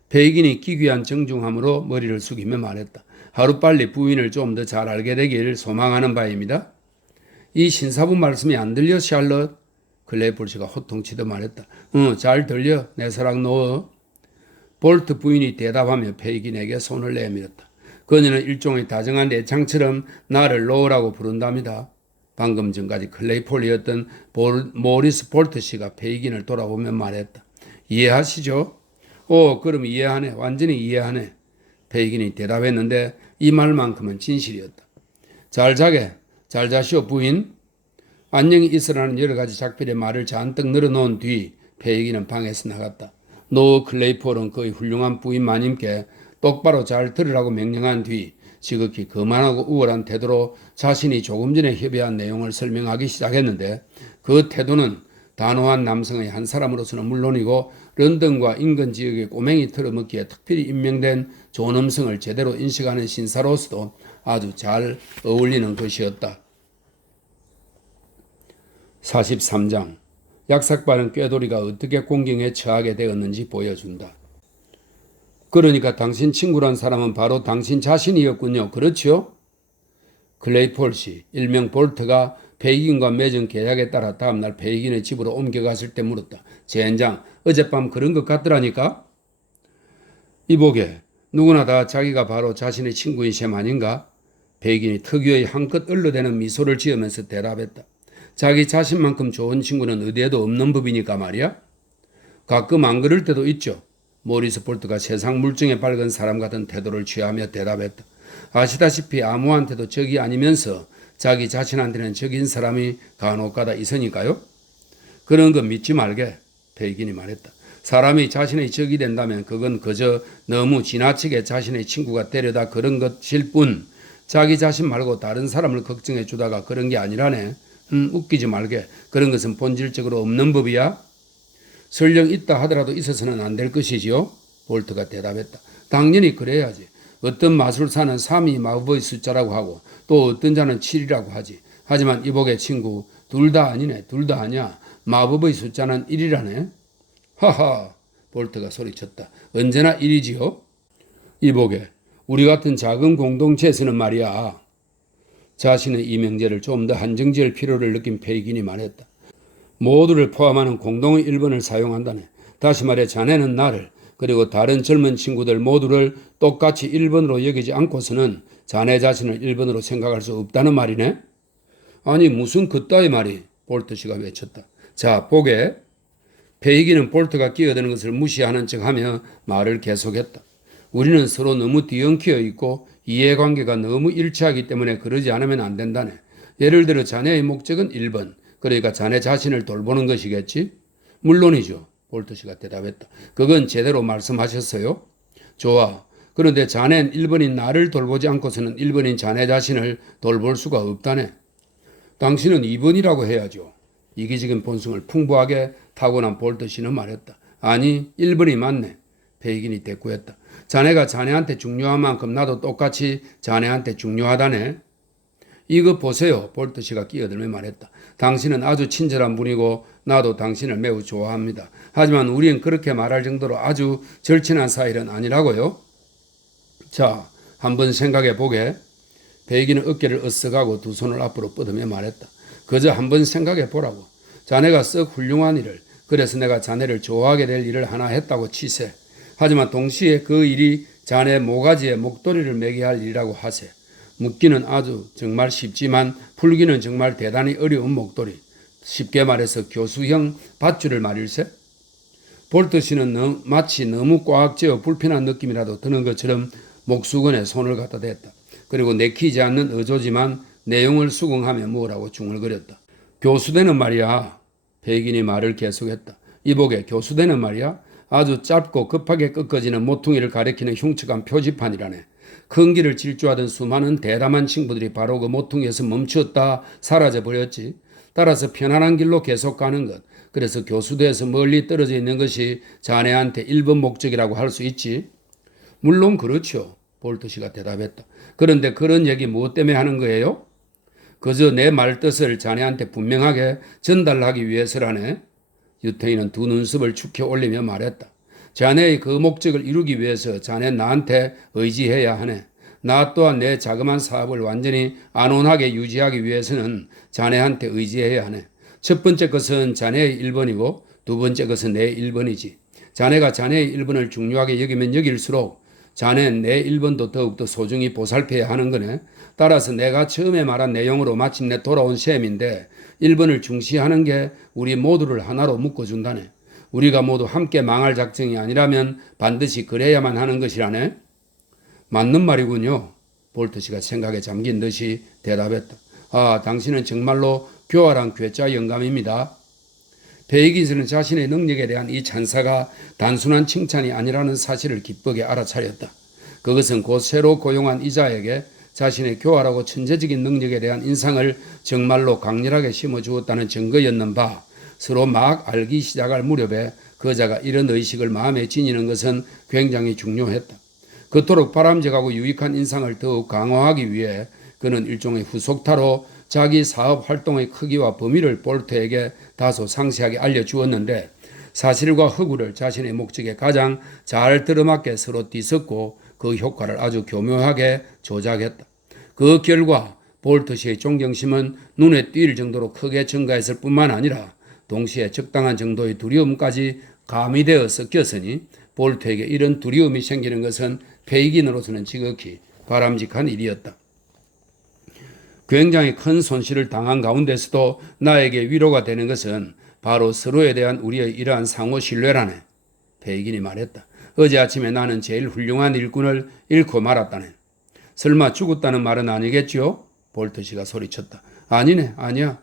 백인이 기괴한 정중함으로 머리를 숙이며 말했다. 하루빨리 부인을 좀 더 잘 알게 되길 소망하는 바입니다. 이 신사분 말씀이 안 들려, 샬럿? 클레이폴 씨가 호통치듯 말했다. 잘 들려, 내 사랑 노어. 볼트 부인이 대답하며 페이긴에게 손을 내밀었다. 그녀는 일종의 다정한 애창처럼 나를 노어라고 부른답니다. 방금 전까지 클레이폴이었던 모리스 볼트 씨가 페이긴을 돌아보며 말했다. 이해하시죠? 그럼 이해하네. 완전히 이해하네. 페이긴이 대답했는데 이 말만큼은 진실이었다. 잘 자게. 잘 자시오 부인. 안녕히 있으라는 여러 가지 작별의 말을 잔뜩 늘어놓은 뒤 페이긴은 방에서 나갔다. 노 클레이폴은 그의 훌륭한 부인 마님께 똑바로 잘 들으라고 명령한 뒤 지극히 거만하고 우월한 태도로 자신이 조금 전에 협의한 내용을 설명하기 시작했는데 그 태도는 단호한 남성의 한 사람으로서는 물론이고 런던과 인근 지역의 꼬맹이 털어먹기에 특별히 임명된 존엄성을 제대로 인식하는 신사로서도 아주 잘 어울리는 것이었다. 43장 약삭빠른 꾀돌이가 어떻게 공경에 처하게 되었는지 보여준다. 그러니까 당신 친구란 사람은 바로 당신 자신이었군요. 그렇죠? 클레이폴 씨, 일명 볼트가 페이긴과 맺은 계약에 따라 다음날 페이긴의 집으로 옮겨갔을 때 물었다. 젠장, 어젯밤 그런 것 같더라니까? 이보게, 누구나 다 자기가 바로 자신의 친구인 셈 아닌가? 백인이 특유의 한껏 얼러대는 미소를 지으면서 대답했다. 자기 자신만큼 좋은 친구는 어디에도 없는 법이니까 말이야. 가끔 안 그럴 때도 있죠. 모리스 볼트가 세상 물정에 밝은 사람 같은 태도를 취하며 대답했다. 아시다시피 아무한테도 적이 아니면서 자기 자신한테는 적인 사람이 간혹가다 있으니까요. 그런 거 믿지 말게, 백인이 말했다. 사람이 자신의 적이 된다면 그건 그저 너무 지나치게 자신의 친구가 되려다 그런 것일 뿐 자기 자신 말고 다른 사람을 걱정해 주다가 그런 게 아니라네. 웃기지 말게. 그런 것은 본질적으로 없는 법이야. 설령 있다 하더라도 있어서는 안 될 것이지요. 볼트가 대답했다. 당연히 그래야지. 어떤 마술사는 3이 마법의 숫자라고 하고 또 어떤 자는 7이라고 하지. 하지만 이복의 친구 둘 다 아니네. 둘 다 아니야. 마법의 숫자는 1이라네. 하하, 볼트가 소리쳤다. 언제나 1이지요. 이복에, 우리 같은 작은 공동체에서는 말이야. 자신의 이명제를 좀 더 한정지을 필요를 느낀 페이긴이 말했다. 모두를 포함하는 공동의 1번을 사용한다네. 다시 말해 자네는 나를 그리고 다른 젊은 친구들 모두를 똑같이 1번으로 여기지 않고서는 자네 자신을 1번으로 생각할 수 없다는 말이네. 아니 무슨 그따위 말이, 볼트 씨가 외쳤다. 자 보게. 페이기는 볼트가 끼어드는 것을 무시하는 척하며 말을 계속했다. 우리는 서로 너무 뒤엉켜 있고 이해관계가 너무 일치하기 때문에 그러지 않으면 안 된다네. 예를 들어 자네의 목적은 1번. 그러니까 자네 자신을 돌보는 것이겠지? 물론이죠. 볼트 씨가 대답했다. 그건 제대로 말씀하셨어요. 좋아. 그런데 자네는 1번인 나를 돌보지 않고서는 1번인 자네 자신을 돌볼 수가 없다네. 당신은 2번이라고 해야죠. 이기적인 본성을 풍부하게 타고난 볼트 씨는 말했다. 아니 1번이 맞네. 페이긴이 대꾸했다. 자네가 자네한테 중요한 만큼 나도 똑같이 자네한테 중요하다네. 이거 보세요. 볼트 씨가 끼어들며 말했다. 당신은 아주 친절한 분이고 나도 당신을 매우 좋아합니다. 하지만 우리는 그렇게 말할 정도로 아주 절친한 사이는 아니라고요. 자, 한번 생각해 보게. 베이기는 어깨를 으쓱하고 두 손을 앞으로 뻗으며 말했다. 그저 한번 생각해 보라고. 자네가 썩 훌륭한 일을, 그래서 내가 자네를 좋아하게 될 일을 하나 했다고 치세. 하지만 동시에 그 일이 자네 모가지에 목도리를 매게 할 일이라고 하세. 묻기는 아주 정말 쉽지만 풀기는 정말 대단히 어려운 목도리. 쉽게 말해서 교수형 밧줄을 말일세. 볼트 씨는 마치 너무 꽉 쥐어 불편한 느낌이라도 드는 것처럼 목수건에 손을 갖다 댔다. 그리고 내키지 않는 어조지만 내용을 수긍하며 뭐라고 중얼거렸다. 교수대는 말이야. 백인이 말을 계속했다. 이복에 교수대는 말이야. 아주 짧고 급하게 꺾어지는 모퉁이를 가리키는 흉측한 표지판이라네. 큰 길을 질주하던 수많은 대담한 친구들이 바로 그 모퉁이에서 멈추었다 사라져버렸지. 따라서 편안한 길로 계속 가는 것. 그래서 교수대에서 멀리 떨어져 있는 것이 자네한테 1번 목적이라고 할 수 있지. 물론 그렇죠. 볼트 씨가 대답했다. 그런데 그런 얘기 무엇 때문에 하는 거예요? 그저 내 말 뜻을 자네한테 분명하게 전달하기 위해서라네. 유태인은 두 눈썹을 축혀 올리며 말했다. 자네의 그 목적을 이루기 위해서 자네 나한테 의지해야 하네. 나 또한 내 자그마한 사업을 완전히 안온하게 유지하기 위해서는 자네한테 의지해야 하네. 첫 번째 것은 자네의 1번이고 두 번째 것은 내 1번이지. 자네가 자네의 1번을 중요하게 여기면 여길수록 자네는 내 1번도 더욱더 소중히 보살펴야 하는 거네. 따라서 내가 처음에 말한 내용으로 마침내 돌아온 셈인데 1번을 중시하는 게 우리 모두를 하나로 묶어준다네. 우리가 모두 함께 망할 작정이 아니라면 반드시 그래야만 하는 것이라네. 맞는 말이군요. 볼트 씨가 생각에 잠긴 듯이 대답했다. 아, 당신은 정말로 교활한 괴짜 영감입니다. 베이긴스는 자신의 능력에 대한 이 찬사가 단순한 칭찬이 아니라는 사실을 기쁘게 알아차렸다. 그것은 곧 새로 고용한 이자에게 자신의 교활하고 천재적인 능력에 대한 인상을 정말로 강렬하게 심어주었다는 증거였는 바, 서로 막 알기 시작할 무렵에 그자가 이런 의식을 마음에 지니는 것은 굉장히 중요했다. 그토록 바람직하고 유익한 인상을 더욱 강화하기 위해 그는 일종의 후속타로 자기 사업 활동의 크기와 범위를 볼트에게 다소 상세하게 알려주었는데 사실과 허구를 자신의 목적에 가장 잘 들어맞게 서로 뒤섞고 그 효과를 아주 교묘하게 조작했다. 그 결과 볼트 씨의 존경심은 눈에 띌 정도로 크게 증가했을 뿐만 아니라 동시에 적당한 정도의 두려움까지 가미되어 섞였으니 볼트에게 이런 두려움이 생기는 것은 페이긴으로서는 지극히 바람직한 일이었다. 굉장히 큰 손실을 당한 가운데서도 나에게 위로가 되는 것은 바로 서로에 대한 우리의 이러한 상호 신뢰라네. 페이긴이 말했다. 어제 아침에 나는 제일 훌륭한 일꾼을 잃고 말았다네. 설마 죽었다는 말은 아니겠지요? 볼트 씨가 소리쳤다. 아니네, 아니야.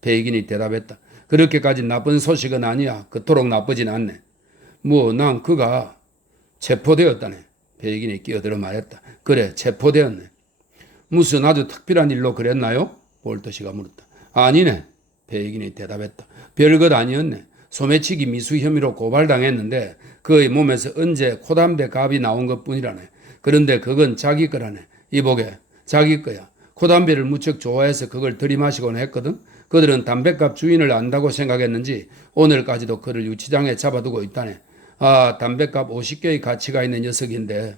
페이긴이 대답했다. 그렇게까지 나쁜 소식은 아니야. 그토록 나쁘진 않네. 난 그가 체포되었다네. 페이긴이 끼어들어 말했다. 그래, 체포되었네. 무슨 아주 특별한 일로 그랬나요? 볼트 씨가 물었다. 아니네. 페이긴이 대답했다. 별것 아니었네. 소매치기 미수 혐의로 고발당했는데 그의 몸에서 언제 코담배 갑이 나온 것뿐이라네. 그런데 그건 자기 거라네. 이보게, 자기 거야. 코담배를 무척 좋아해서 그걸 들이마시곤 했거든. 그들은 담배값 주인을 안다고 생각했는지 오늘까지도 그를 유치장에 잡아두고 있다네. 담배값 50개의 가치가 있는 녀석인데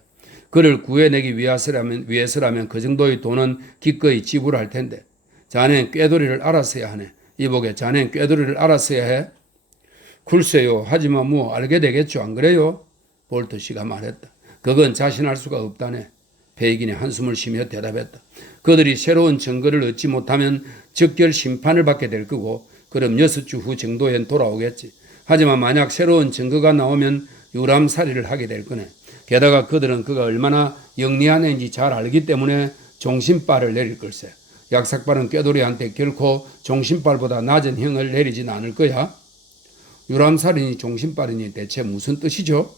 그를 구해내기 위해서라면 그 정도의 돈은 기꺼이 지불할 텐데. 자넨 꾀도리를 알았어야 하네. 이보게, 자넨 꾀도리를 알았어야 해. 글쎄요. 하지만 알게 되겠죠. 안 그래요? 볼트 씨가 말했다. 그건 자신할 수가 없다네. 페이긴이 한숨을 쉬며 대답했다. 그들이 새로운 증거를 얻지 못하면 즉결 심판을 받게 될 거고 그럼 6주 후 정도엔 돌아오겠지. 하지만 만약 새로운 증거가 나오면 유람살이를 하게 될 거네. 게다가 그들은 그가 얼마나 영리한 애인지 잘 알기 때문에 종신발을 내릴 걸세. 약삭발은 꾀돌이한테 결코 종신발보다 낮은 형을 내리진 않을 거야. 유람살인이 종신발이니 대체 무슨 뜻이죠?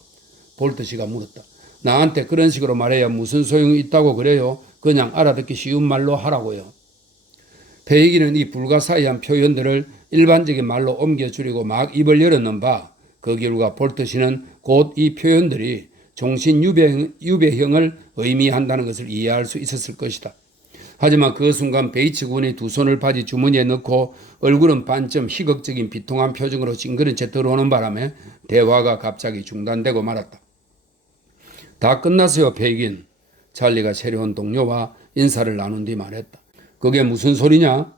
볼트 씨가 물었다. 나한테 그런 식으로 말해야 무슨 소용이 있다고 그래요? 그냥 알아듣기 쉬운 말로 하라고요. 페이기는 이 불가사의한 표현들을 일반적인 말로 옮겨주려고 막 입을 열었는 바, 그 결과 볼트 씨는 곧 이 표현들이 종신유배형을 의미한다는 것을 이해할 수 있었을 것이다. 하지만 그 순간 베이츠 군이 두 손을 바지 주머니에 넣고 얼굴은 반쯤 희극적인 비통한 표정으로 찡그린 채 들어오는 바람에 대화가 갑자기 중단되고 말았다. 다 끝났어요, 페이긴. 찰리가 새로운 동료와 인사를 나눈 뒤 말했다. 그게 무슨 소리냐?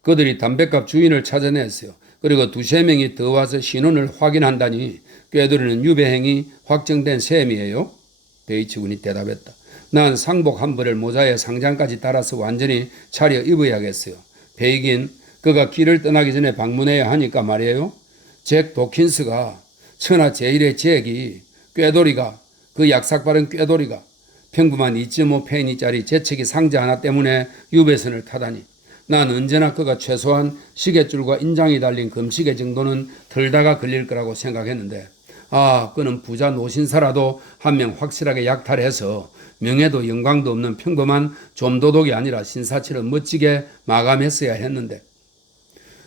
그들이 담배값 주인을 찾아냈어요. 그리고 두세 명이 더 와서 신원을 확인한다니 꾀돌이는 유배행이 확정된 셈이에요. 베이츠 군이 대답했다. 난 상복 한 벌을 모자에 상장까지 달아서 완전히 차려 입어야겠어요. 페이긴, 그가 길을 떠나기 전에 방문해야 하니까 말이에요. 잭 도킨스가 천하 제일의 잭이 꾀돌이가 그 약삭바른 꾀돌이가 평범한 2.5페니짜리 재채기 상자 하나 때문에 유배선을 타다니. 난 언제나 그가 최소한 시계줄과 인장이 달린 금시계 정도는 덜다가 걸릴 거라고 생각했는데 그는 부자 노신사라도 한 명 확실하게 약탈해서 명예도 영광도 없는 평범한 좀도독이 아니라 신사처럼 멋지게 마감했어야 했는데.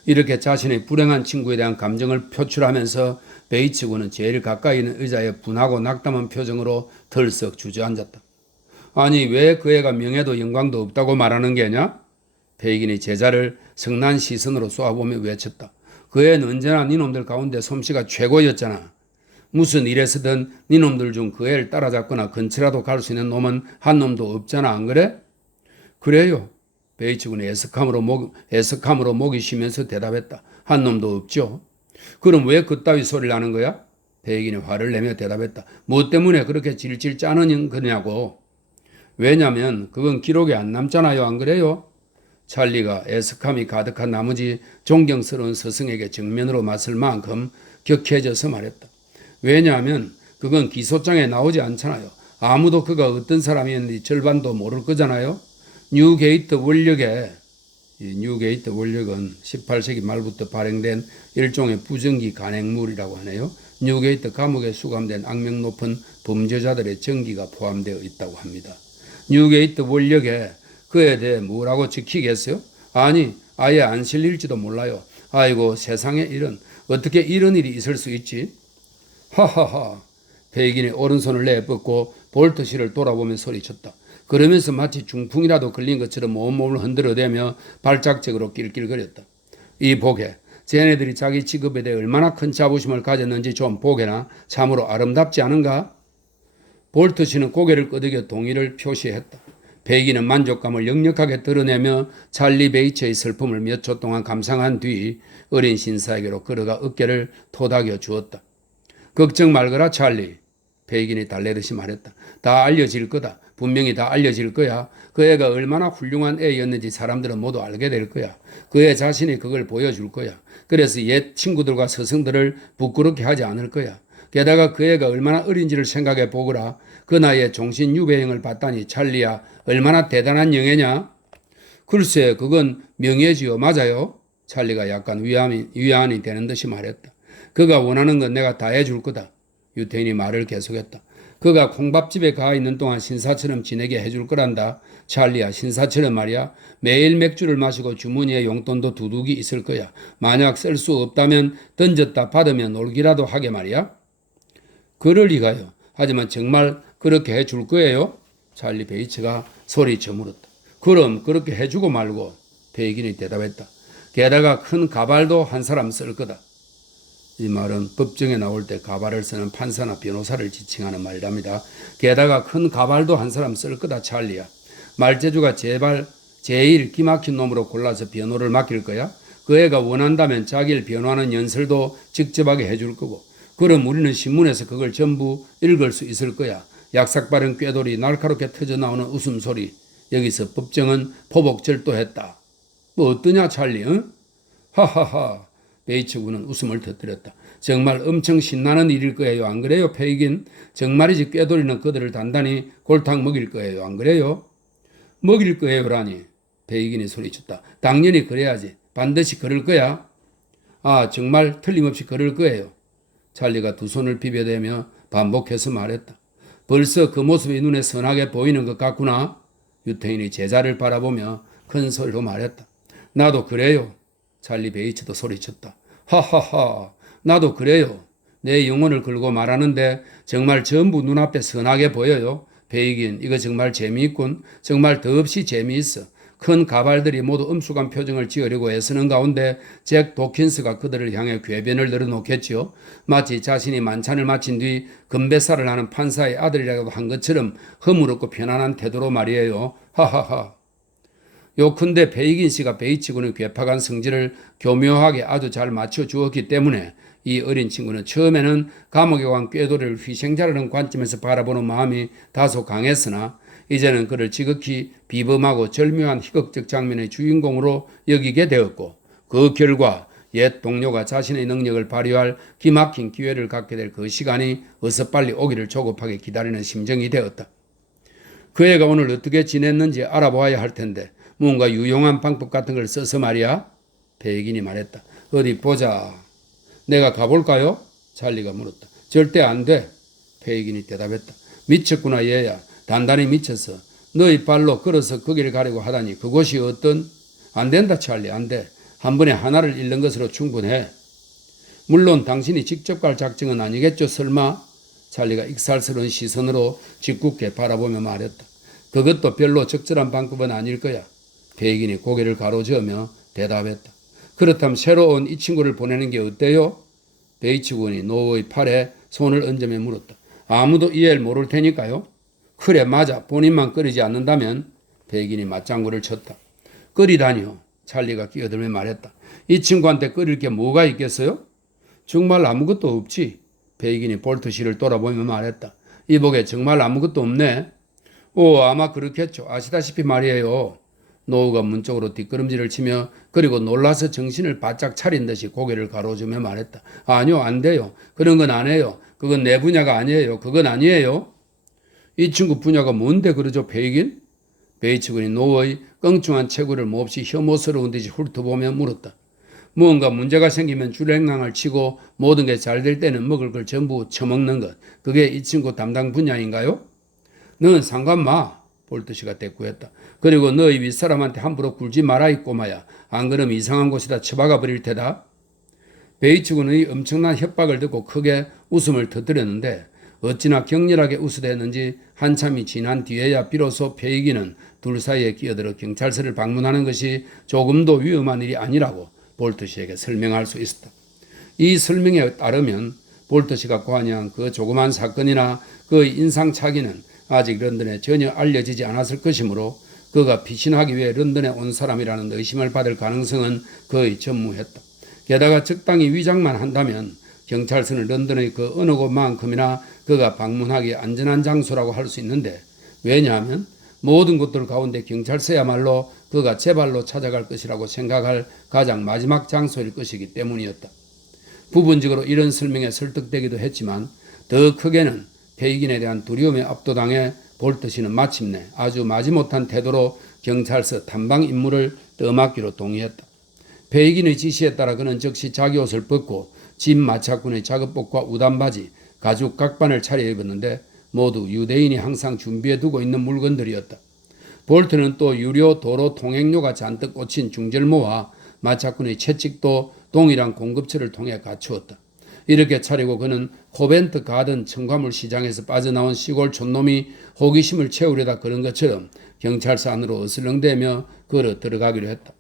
이렇게 자신의 불행한 친구에 대한 감정을 표출하면서 베이츠 군은 제일 가까이 있는 의자에 분하고 낙담한 표정으로 덜썩 주저앉았다. 아니, 왜 그 애가 명예도 영광도 없다고 말하는 게냐? 페이긴이 제자를 성난 시선으로 쏘아보며 외쳤다. 그 애는 언제나 니놈들 가운데 솜씨가 최고였잖아. 무슨 일에서든 니놈들 중 그 애를 따라잡거나 근처라도 갈 수 있는 놈은 한 놈도 없잖아, 안 그래? 그래요. 베이츠 군이 애석함으로 목이 쉬면서 대답했다. 한 놈도 없죠. 그럼 왜 그따위 소리를 하는 거야? 페이긴이 화를 내며 대답했다. 뭐 때문에 그렇게 질질 짜는 거냐고. 왜냐면 그건 기록에 안 남잖아요, 안 그래요? 찰리가 애석함이 가득한 나머지 존경스러운 스승에게 정면으로 맞설 만큼 격해져서 말했다. 왜냐하면 그건 기소장에 나오지 않잖아요. 아무도 그가 어떤 사람이었는지 절반도 모를 거잖아요. 뉴게이트 원력은 18세기 말부터 발행된 일종의 부정기 간행물이라고 하네요. 뉴게이트 감옥에 수감된 악명 높은 범죄자들의 정기가 포함되어 있다고 합니다. 뉴게이트 원력에 그에 대해 뭐라고 지키겠어요? 아니, 아예 안 실릴지도 몰라요. 아이고, 세상에 어떻게 이런 일이 있을 수 있지? 하하하. 페이긴이 오른손을 내뻗고 볼트 씨를 돌아보며 소리쳤다. 그러면서 마치 중풍이라도 걸린 것처럼 온몸을 흔들어대며 발작적으로 낄낄거렸다. 이 보게, 쟤네들이 자기 직업에 대해 얼마나 큰 자부심을 가졌는지 좀 보게나. 참으로 아름답지 않은가? 볼트 씨는 고개를 끄덕여 동의를 표시했다. 페이긴은 만족감을 역력하게 드러내며 찰리 베이츠의 슬픔을 몇 초 동안 감상한 뒤 어린 신사에게로 걸어가 어깨를 토닥여 주었다. 걱정 말거라, 찰리. 페이긴이 달래듯이 말했다. 다 알려질 거다. 분명히 다 알려질 거야. 그 애가 얼마나 훌륭한 애였는지 사람들은 모두 알게 될 거야. 그 애 자신이 그걸 보여줄 거야. 그래서 옛 친구들과 스승들을 부끄럽게 하지 않을 거야. 게다가 그 애가 얼마나 어린지를 생각해 보거라. 그 나이에 종신유배형을 받다니 찰리야 얼마나 대단한 영예냐? 글쎄 그건 명예지요. 맞아요. 찰리가 약간 위안이 되는 듯이 말했다. 그가 원하는 건 내가 다 해줄 거다. 유태인이 말을 계속했다. 그가 콩밥집에 가 있는 동안 신사처럼 지내게 해줄 거란다. 찰리야 신사처럼 말이야. 매일 맥주를 마시고 주머니에 용돈도 두둑이 있을 거야. 만약 쓸 수 없다면 던졌다 받으면 놀기라도 하게 말이야. 그럴 리가요. 하지만 정말 그렇게 해줄 거예요? 찰리 베이츠가 소리쳐 물었다. 그럼 그렇게 해주고 말고 페이긴이 대답했다. 게다가 큰 가발도 한 사람 쓸 거다. 이 말은 법정에 나올 때 가발을 쓰는 판사나 변호사를 지칭하는 말이랍니다. 게다가 큰 가발도 한 사람 쓸 거다 찰리야. 말재주가 제일 기막힌 놈으로 골라서 변호를 맡길 거야. 그 애가 원한다면 자기를 변호하는 연설도 직접하게 해줄 거고 그럼 우리는 신문에서 그걸 전부 읽을 수 있을 거야. 약삭바른 꾀돌이 날카롭게 터져나오는 웃음소리. 여기서 법정은 포복절도했다. 뭐 어떠냐 찰리 응? 하하하. 베이츠 군은 웃음을 터뜨렸다. 정말 엄청 신나는 일일 거예요. 안 그래요 페이긴? 정말이지 꾀돌이는 그들을 단단히 골탕 먹일 거예요. 안 그래요? 먹일 거예요라니. 페이긴이 소리쳤다. 당연히 그래야지. 반드시 그럴 거야. 아 정말 틀림없이 그럴 거예요. 찰리가 두 손을 비벼대며 반복해서 말했다. 벌써 그 모습이 눈에 선하게 보이는 것 같구나. 유태인이 제자를 바라보며 큰 소리로 말했다. 나도 그래요. 찰리 베이츠도 소리쳤다. 하하하 나도 그래요. 내 영혼을 걸고 말하는데 정말 전부 눈앞에 선하게 보여요. 베이긴 이거 정말 재미있군. 정말 더없이 재미있어. 큰 가발들이 모두 엄숙한 표정을 지으려고 애쓰는 가운데 잭 도킨스가 그들을 향해 궤변을 늘어놓겠지요. 마치 자신이 만찬을 마친 뒤 건배사를 하는 판사의 아들이라고 한 것처럼 허물없고 편안한 태도로 말이에요. 하하하. 요컨대 페이긴 씨가 베이츠 군의 괴팍한 성질을 교묘하게 아주 잘 맞춰주었기 때문에 이 어린 친구는 처음에는 감옥에 간 꾀돌이를 희생자라는 관점에서 바라보는 마음이 다소 강했으나 이제는 그를 지극히 비범하고 절묘한 희극적 장면의 주인공으로 여기게 되었고 그 결과 옛 동료가 자신의 능력을 발휘할 기막힌 기회를 갖게 될 그 시간이 어서 빨리 오기를 조급하게 기다리는 심정이 되었다. 그 애가 오늘 어떻게 지냈는지 알아보아야 할 텐데 뭔가 유용한 방법 같은 걸 써서 말이야. 베이긴이 말했다. 어디 보자. 내가 가볼까요? 찰리가 물었다. 절대 안 돼. 페이긴이 대답했다. 미쳤구나 얘야. 단단히 미쳤어. 너희 발로 걸어서 거기를 가려고 하다니 그곳이 어떤? 안 된다 찰리 안 돼. 한 번에 하나를 잃는 것으로 충분해. 물론 당신이 직접 갈 작정은 아니겠죠 설마? 찰리가 익살스러운 시선으로 짓궂게 바라보며 말했다. 그것도 별로 적절한 방법은 아닐 거야. 페이긴이 고개를 가로저으며 대답했다. 그렇다면 새로 온 이 친구를 보내는 게 어때요? 베이츠 군이 노의 팔에 손을 얹으며 물었다. 아무도 이해를 모를 테니까요. 그래 맞아. 본인만 끓이지 않는다면. 페이긴이 맞장구를 쳤다. 끓이다니요. 찰리가 끼어들며 말했다. 이 친구한테 끓일 게 뭐가 있겠어요? 정말 아무것도 없지. 페이긴이 볼트 씨를 돌아보며 말했다. 이복에 정말 아무것도 없네. 오 아마 그렇겠죠. 아시다시피 말이에요. 노우가 문 쪽으로 뒷걸음질을 치며 그리고 놀라서 정신을 바짝 차린 듯이 고개를 가로주며 말했다. 아니요 안 돼요. 그런 건 안 해요. 그건 내 분야가 아니에요. 그건 아니에요. 이 친구 분야가 뭔데 그러죠 페이긴? 베이츠 군이 노우의 껑충한 체구를 몹시 혐오스러운 듯이 훑어보며 물었다. 무언가 문제가 생기면 줄행랑을 치고 모든 게 잘 될 때는 먹을 걸 전부 처먹는 것. 그게 이 친구 담당 분야인가요? 너는 상관 마. 볼트씨가 대꾸했다. 그리고 너희 윗사람한테 함부로 굴지 마라 이 꼬마야. 안 그러면 이상한 곳에다 처박아 버릴 테다. 베이츠 군의 엄청난 협박을 듣고 크게 웃음을 터뜨렸는데 어찌나 격렬하게 웃으댔는지 한참이 지난 뒤에야 비로소 페이기는 둘 사이에 끼어들어 경찰서를 방문하는 것이 조금도 위험한 일이 아니라고 볼트씨에게 설명할 수 있었다. 이 설명에 따르면 볼트씨가 관여한 그 조그만 사건이나 그 인상착의는 아직 런던에 전혀 알려지지 않았을 것이므로 그가 피신하기 위해 런던에 온 사람이라는 의심을 받을 가능성은 거의 전무했다. 게다가 적당히 위장만 한다면 경찰서는 런던의 그 어느 곳만큼이나 그가 방문하기 안전한 장소라고 할 수 있는데, 왜냐하면 모든 곳들 가운데 경찰서야말로 그가 제발로 찾아갈 것이라고 생각할 가장 마지막 장소일 것이기 때문이었다. 부분적으로 이런 설명에 설득되기도 했지만 더 크게는 페이긴에 대한 두려움에 압도당해 볼트 씨는 마침내 아주 마지못한 태도로 경찰서 탐방 임무를 떠맡기로 동의했다. 페이긴의 지시에 따라 그는 즉시 자기 옷을 벗고 집 마차꾼의 작업복과 우단바지, 가죽 각반을 차려입었는데 모두 유대인이 항상 준비해두고 있는 물건들이었다. 볼트는 또 유료 도로 통행료가 잔뜩 꽂힌 중절모와 마차꾼의 채찍도 동일한 공급처를 통해 갖추었다. 이렇게 차리고 그는 코벤트 가든 청과물 시장에서 빠져나온 시골 촌놈이 호기심을 채우려다 그런 것처럼 경찰서 안으로 어슬렁대며 걸어 들어가기로 했다.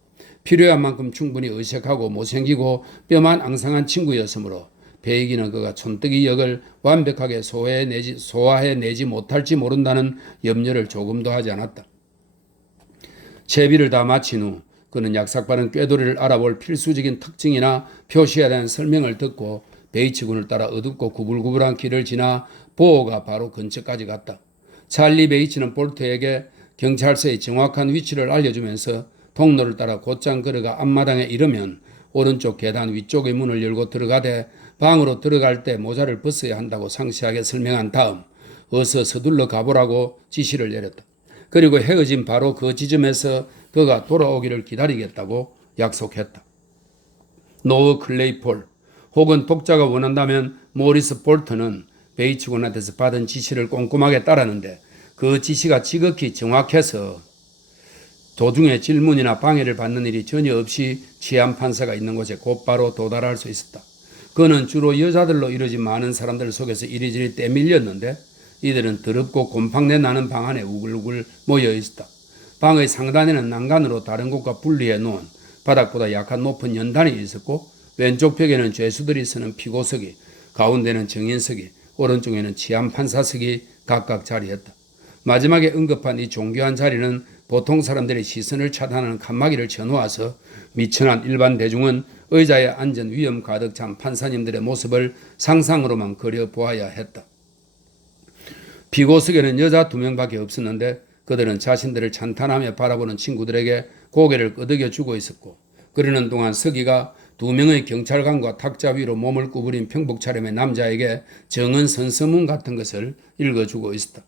필요한 만큼 충분히 어색하고 못생기고 뼈만 앙상한 친구였으므로 페이기는 그가 촌뜨기 역을 완벽하게 소화해내지 못할지 모른다는 염려를 조금도 하지 않았다. 채비를 다 마친 후 그는 약삭빠른 꾀돌이를 알아볼 필수적인 특징이나 표시에 대한 설명을 듣고 베이츠군을 따라 어둡고 구불구불한 길을 지나 보호가 바로 근처까지 갔다. 찰리 베이츠는 볼트에게 경찰서의 정확한 위치를 알려주면서 통로를 따라 곧장 걸어가 앞마당에 이르면 오른쪽 계단 위쪽의 문을 열고 들어가되 방으로 들어갈 때 모자를 벗어야 한다고 상세하게 설명한 다음 어서 서둘러 가보라고 지시를 내렸다. 그리고 헤어진 바로 그 지점에서 그가 돌아오기를 기다리겠다고 약속했다. 노어 클레이폴 혹은 독자가 원한다면 모리스 볼트는 베이츠군한테서 받은 지시를 꼼꼼하게 따랐는데 그 지시가 지극히 정확해서 도중에 질문이나 방해를 받는 일이 전혀 없이 치안 판사가 있는 곳에 곧바로 도달할 수 있었다. 그는 주로 여자들로 이루어진 많은 사람들 속에서 이리저리 떼밀렸는데 이들은 더럽고 곰팡내 나는 방 안에 우글우글 모여 있었다. 방의 상단에는 난간으로 다른 곳과 분리해 놓은 바닥보다 약간 높은 연단이 있었고 왼쪽 벽에는 죄수들이 쓰는 피고석이, 가운데는 정인석이, 오른쪽에는 치안판사석이 각각 자리했다. 마지막에 언급한 이 존귀한 자리는 보통 사람들의 시선을 차단하는 칸막이를 쳐놓아서 미천한 일반 대중은 의자에 앉은 위험 가득 찬 판사님들의 모습을 상상으로만 그려보아야 했다. 피고석에는 여자 2명밖에 없었는데 그들은 자신들을 찬탄하며 바라보는 친구들에게 고개를 끄덕여 주고 있었고, 그러는 동안 서기가 2명의 경찰관과 탁자 위로 몸을 구부린 평복 차림의 남자에게 정은 선서문 같은 것을 읽어주고 있었다.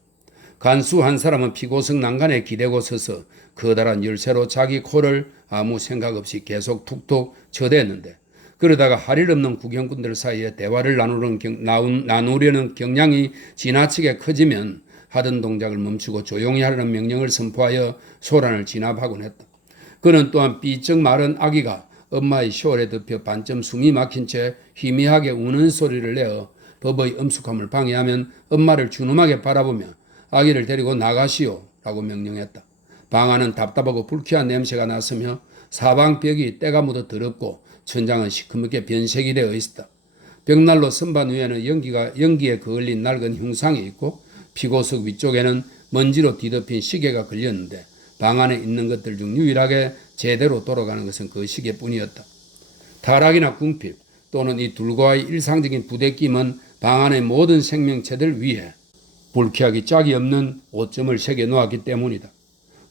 간수 한 사람은 피고석 난간에 기대고 서서 커다란 열쇠로 자기 코를 아무 생각 없이 계속 툭툭 쳐댔는데, 그러다가 할 일 없는 구경꾼들 사이에 대화를 나누려는 경향이 지나치게 커지면 하던 동작을 멈추고 조용히 하라는 명령을 선포하여 소란을 진압하곤 했다. 그는 또한 삐쩍 마른 아기가 엄마의 숄에 덮여 반쯤 숨이 막힌 채 희미하게 우는 소리를 내어 법의 엄숙함을 방해하면 엄마를 준엄하게 바라보며 아기를 데리고 나가시오 라고 명령했다. 방 안은 답답하고 불쾌한 냄새가 났으며 사방 벽이 때가 묻어 더럽고 천장은 시커멓게 변색이 되어 있었다. 벽난로 선반 위에는 연기에 그을린 낡은 흉상이 있고 피고석 위쪽에는 먼지로 뒤덮인 시계가 걸렸는데 방 안에 있는 것들 중 유일하게 제대로 돌아가는 것은 그 시계뿐이었다. 타락이나 궁핍 또는 이 둘과의 일상적인 부대낌은 방 안의 모든 생명체들 위에 불쾌하기 짝이 없는 오점을 새겨 놓았기 때문이다.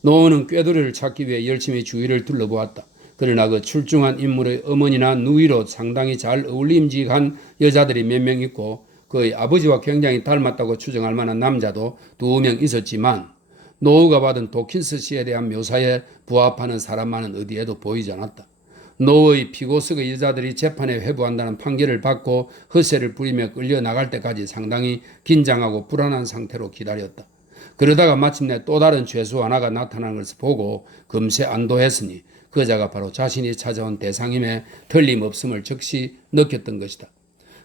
노어는 꾀돌이를 찾기 위해 열심히 주위를 둘러보았다. 그러나 그 출중한 인물의 어머니나 누이로 상당히 잘 어울림직한 여자들이 몇 명 있고 그의 아버지와 굉장히 닮았다고 추정할 만한 남자도 2명 있었지만 노어가 받은 도킨스 씨에 대한 묘사에 부합하는 사람만은 어디에도 보이지 않았다. 노어의 피고석의 여자들이 재판에 회부한다는 판결을 받고 허세를 부리며 끌려나갈 때까지 상당히 긴장하고 불안한 상태로 기다렸다. 그러다가 마침내 또 다른 죄수 하나가 나타나는 것을 보고 금세 안도했으니 그자가 바로 자신이 찾아온 대상임에 틀림없음을 즉시 느꼈던 것이다.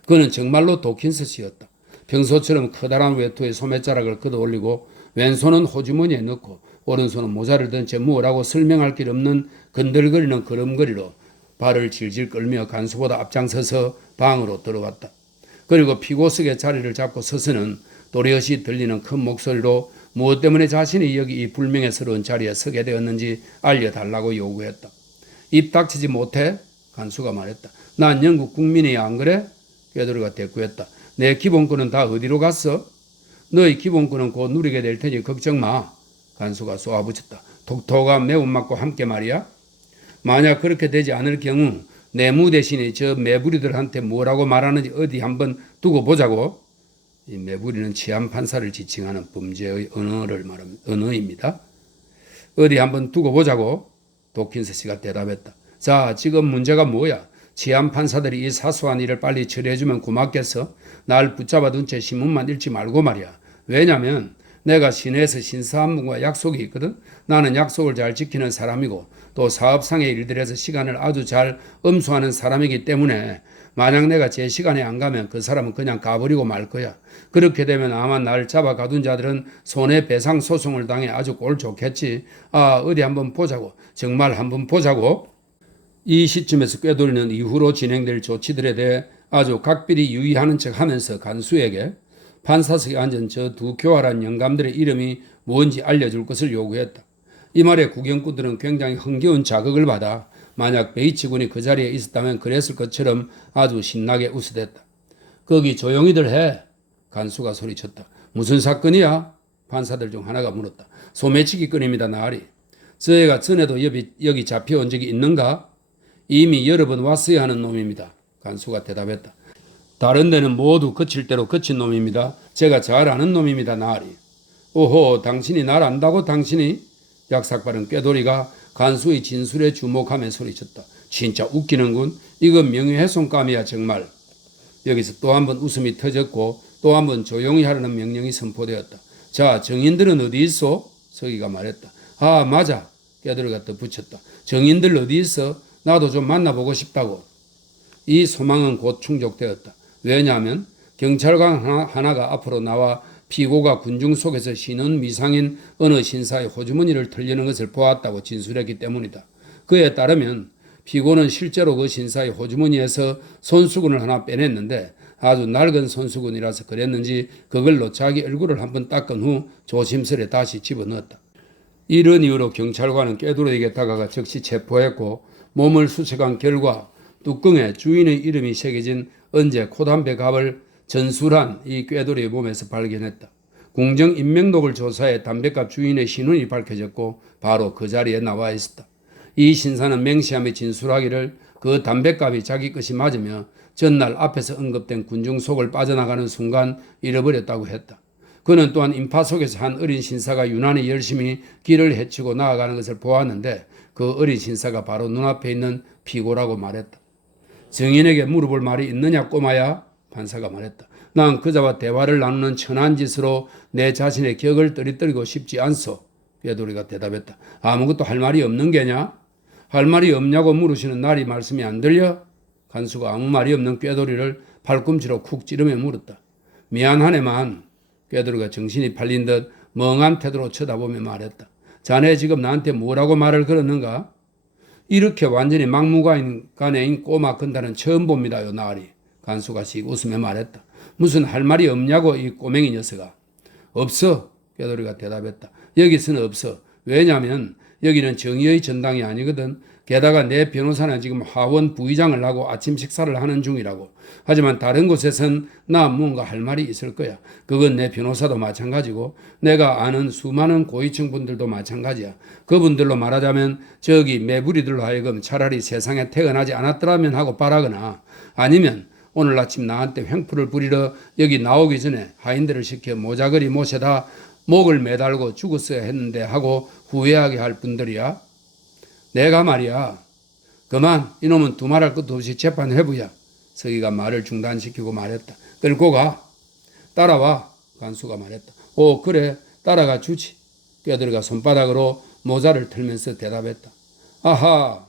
그는 정말로 도킨스 씨였다. 평소처럼 커다란 외투에 소매자락을 걷어올리고 왼손은 호주머니에 넣고 오른손은 모자를 든 채 무엇라고 설명할 길 없는 건들거리는 걸음걸이로 발을 질질 끌며 간수보다 앞장서서 방으로 들어왔다. 그리고 피고석의 자리를 잡고 서서는 또렷이 들리는 큰 목소리로 무엇 때문에 자신이 여기 이 불명예스러운 자리에 서게 되었는지 알려달라고 요구했다. 입 닥치지 못해? 간수가 말했다. 난 영국 국민이야, 안 그래? 꾀돌이가 대꾸했다. 내 기본권은 다 어디로 갔어? 너희 기본권은 곧 누리게 될 테니 걱정 마. 간수가 쏘아붙였다. 톡톡한 매운맛과 함께 말이야. 만약 그렇게 되지 않을 경우 내무 대신에 저 매부리들한테 뭐라고 말하는지 어디 한번 두고 보자고. 이 매부리는 치안 판사를 지칭하는 범죄의 언어입니다. 어디 한번 두고 보자고. 도킨스 씨가 대답했다. 자, 지금 문제가 뭐야? 치안 판사들이 이 사소한 일을 빨리 처리해주면 고맙겠어. 날 붙잡아둔 채 신문만 읽지 말고 말이야. 왜냐면 내가 시내에서 신사 한 분과 약속이 있거든. 나는 약속을 잘 지키는 사람이고 또 사업상의 일들에서 시간을 아주 잘 엄수하는 사람이기 때문에 만약 내가 제 시간에 안 가면 그 사람은 그냥 가버리고 말 거야. 그렇게 되면 아마 날 잡아 가둔 자들은 손해배상 소송을 당해 아주 꼴 좋겠지. 아, 어디 한번 보자고. 정말 한번 보자고. 이 시점에서 꾀돌이는 이후로 진행될 조치들에 대해 아주 각별히 유의하는 척하면서 간수에게 판사석에 앉은 저 두 교활한 영감들의 이름이 뭔지 알려줄 것을 요구했다. 이 말에 구경꾼들은 굉장히 흥겨운 자극을 받아 만약 베이츠군이 그 자리에 있었다면 그랬을 것처럼 아주 신나게 웃어댔다. 거기 조용히들 해. 간수가 소리쳤다. 무슨 사건이야? 판사들 중 하나가 물었다. 소매치기 건입니다, 나으리. 저희가 전에도 여기 잡혀온 적이 있는가? 이미 여러 번 왔어야 하는 놈입니다. 간수가 대답했다. 다른 데는 모두 거칠 대로 거친 놈입니다. 제가 잘 아는 놈입니다, 나으리. 오호, 당신이 날 안다고 당신이? 약삭바른 꾀돌이가 간수의 진술에 주목하며 소리쳤다. 진짜 웃기는군. 이건 명예훼손감이야 정말. 여기서 또 한 번 웃음이 터졌고 또 한 번 조용히 하라는 명령이 선포되었다. 자, 정인들은 어디 있어? 서기가 말했다. 아, 맞아. 꾀돌이가 덧붙였다. 정인들 어디 있어? 나도 좀 만나보고 싶다고. 이 소망은 곧 충족되었다. 왜냐하면 경찰관 하나가 앞으로 나와 피고가 군중 속에서 쉬는 미상인 어느 신사의 호주머니를 털려는 것을 보았다고 진술했기 때문이다. 그에 따르면 피고는 실제로 그 신사의 호주머니에서 손수건을 하나 빼냈는데 아주 낡은 손수건이라서 그랬는지 그걸로 자기 얼굴을 한번 닦은 후 조심스레 다시 집어넣었다. 이런 이유로 경찰관은 꾀돌이에게 다가가 즉시 체포했고 몸을 수색한 결과 뚜껑에 주인의 이름이 새겨진 언제 코담배 갑을 전술한 이 꾀돌이의 몸에서 발견했다. 공정인명록을 조사해 담배갑 주인의 신원이 밝혀졌고 바로 그 자리에 나와 있었다. 이 신사는 맹시하며 진술하기를 그 담배갑이 자기 것이 맞으며 전날 앞에서 언급된 군중 속을 빠져나가는 순간 잃어버렸다고 했다. 그는 또한 인파 속에서 한 어린 신사가 유난히 열심히 길을 헤치고 나아가는 것을 보았는데 그 어린 신사가 바로 눈앞에 있는 피고라고 말했다. 정인에게 물어볼 말이 있느냐 꼬마야? 판사가 말했다. 난 그자와 대화를 나누는 천한 짓으로 내 자신의 격을 떨어뜨리고 싶지 않소. 꾀돌이가 대답했다. 아무것도 할 말이 없는 게냐? 할 말이 없냐고 물으시는 날이 말씀이 안 들려? 간수가 아무 말이 없는 꾀돌이를 발꿈치로 쿡 찌르며 물었다. 미안하네만. 꾀돌이가 정신이 팔린 듯 멍한 태도로 쳐다보며 말했다. 자네 지금 나한테 뭐라고 말을 걸었는가? 이렇게 완전히 막무가내인 꼬마 건달은 처음 봅니다요, 나으리. 간수가 씩 웃으며 말했다. 무슨 할 말이 없냐고 이 꼬맹이 녀석아. 없어. 꾀돌이가 대답했다. 여기서는 없어. 왜냐하면 여기는 정의의 전당이 아니거든. 게다가 내 변호사는 지금 하원 부의장을 하고 아침 식사를 하는 중이라고. 하지만 다른 곳에선 나 뭔가 할 말이 있을 거야. 그건 내 변호사도 마찬가지고 내가 아는 수많은 고위층 분들도 마찬가지야. 그분들로 말하자면 저기 매부리들로 하여금 차라리 세상에 태어나지 않았더라면 하고 바라거나 아니면 오늘 아침 나한테 횡포를 부리러 여기 나오기 전에 하인들을 시켜 모자거리 모셔다 목을 매달고 죽었어야 했는데 하고 후회하게 할 분들이야. 내가 말이야. 그만 이놈은 두말할 것도 없이 재판해부야. 서기가 말을 중단시키고 말했다. 끌고 가. 따라와. 간수가 말했다. 오 그래 따라가 주지. 꾀돌이가 손바닥으로 모자를 털면서 대답했다. 아하.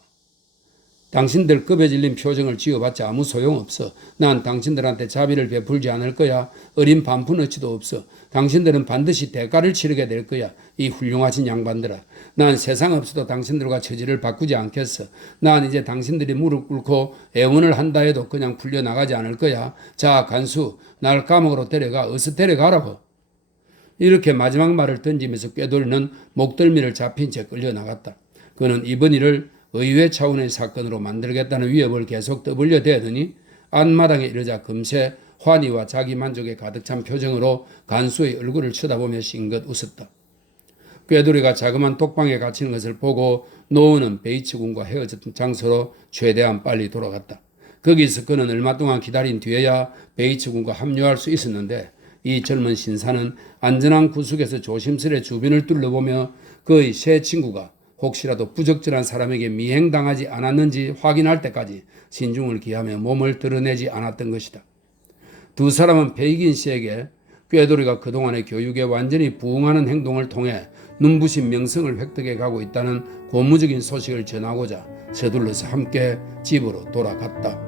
당신들 급에 질린 표정을 지어봤자 아무 소용없어. 난 당신들한테 자비를 베풀지 않을 거야. 어린 반푼어치도 없어. 당신들은 반드시 대가를 치르게 될 거야. 이 훌륭하신 양반들아. 난 세상 없어도 당신들과 처지를 바꾸지 않겠어. 난 이제 당신들이 무릎 꿇고 애원을 한다 해도 그냥 풀려나가지 않을 거야. 자 간수 날 감옥으로 데려가. 어서 데려가라고. 이렇게 마지막 말을 던지면서 꾀돌이는 목덜미를 잡힌 채 끌려나갔다. 그는 이번 일을 의회 차원의 사건으로 만들겠다는 위협을 계속 떠벌려 대더니 앞마당에 이르자 금세 환희와 자기 만족에 가득 찬 표정으로 간수의 얼굴을 쳐다보며 싱긋 웃었다. 꾀돌이가 자그만 독방에 갇히는 것을 보고 노은은 베이츠군과 헤어졌던 장소로 최대한 빨리 돌아갔다. 거기서 그는 얼마 동안 기다린 뒤에야 베이츠군과 합류할 수 있었는데 이 젊은 신사는 안전한 구석에서 조심스레 주변을 둘러보며 그의 새 친구가 혹시라도 부적절한 사람에게 미행당하지 않았는지 확인할 때까지 신중을 기하며 몸을 드러내지 않았던 것이다. 두 사람은 베이긴 씨에게 꾀돌이가 그동안의 교육에 완전히 부응하는 행동을 통해 눈부신 명성을 획득해 가고 있다는 고무적인 소식을 전하고자 서둘러서 함께 집으로 돌아갔다.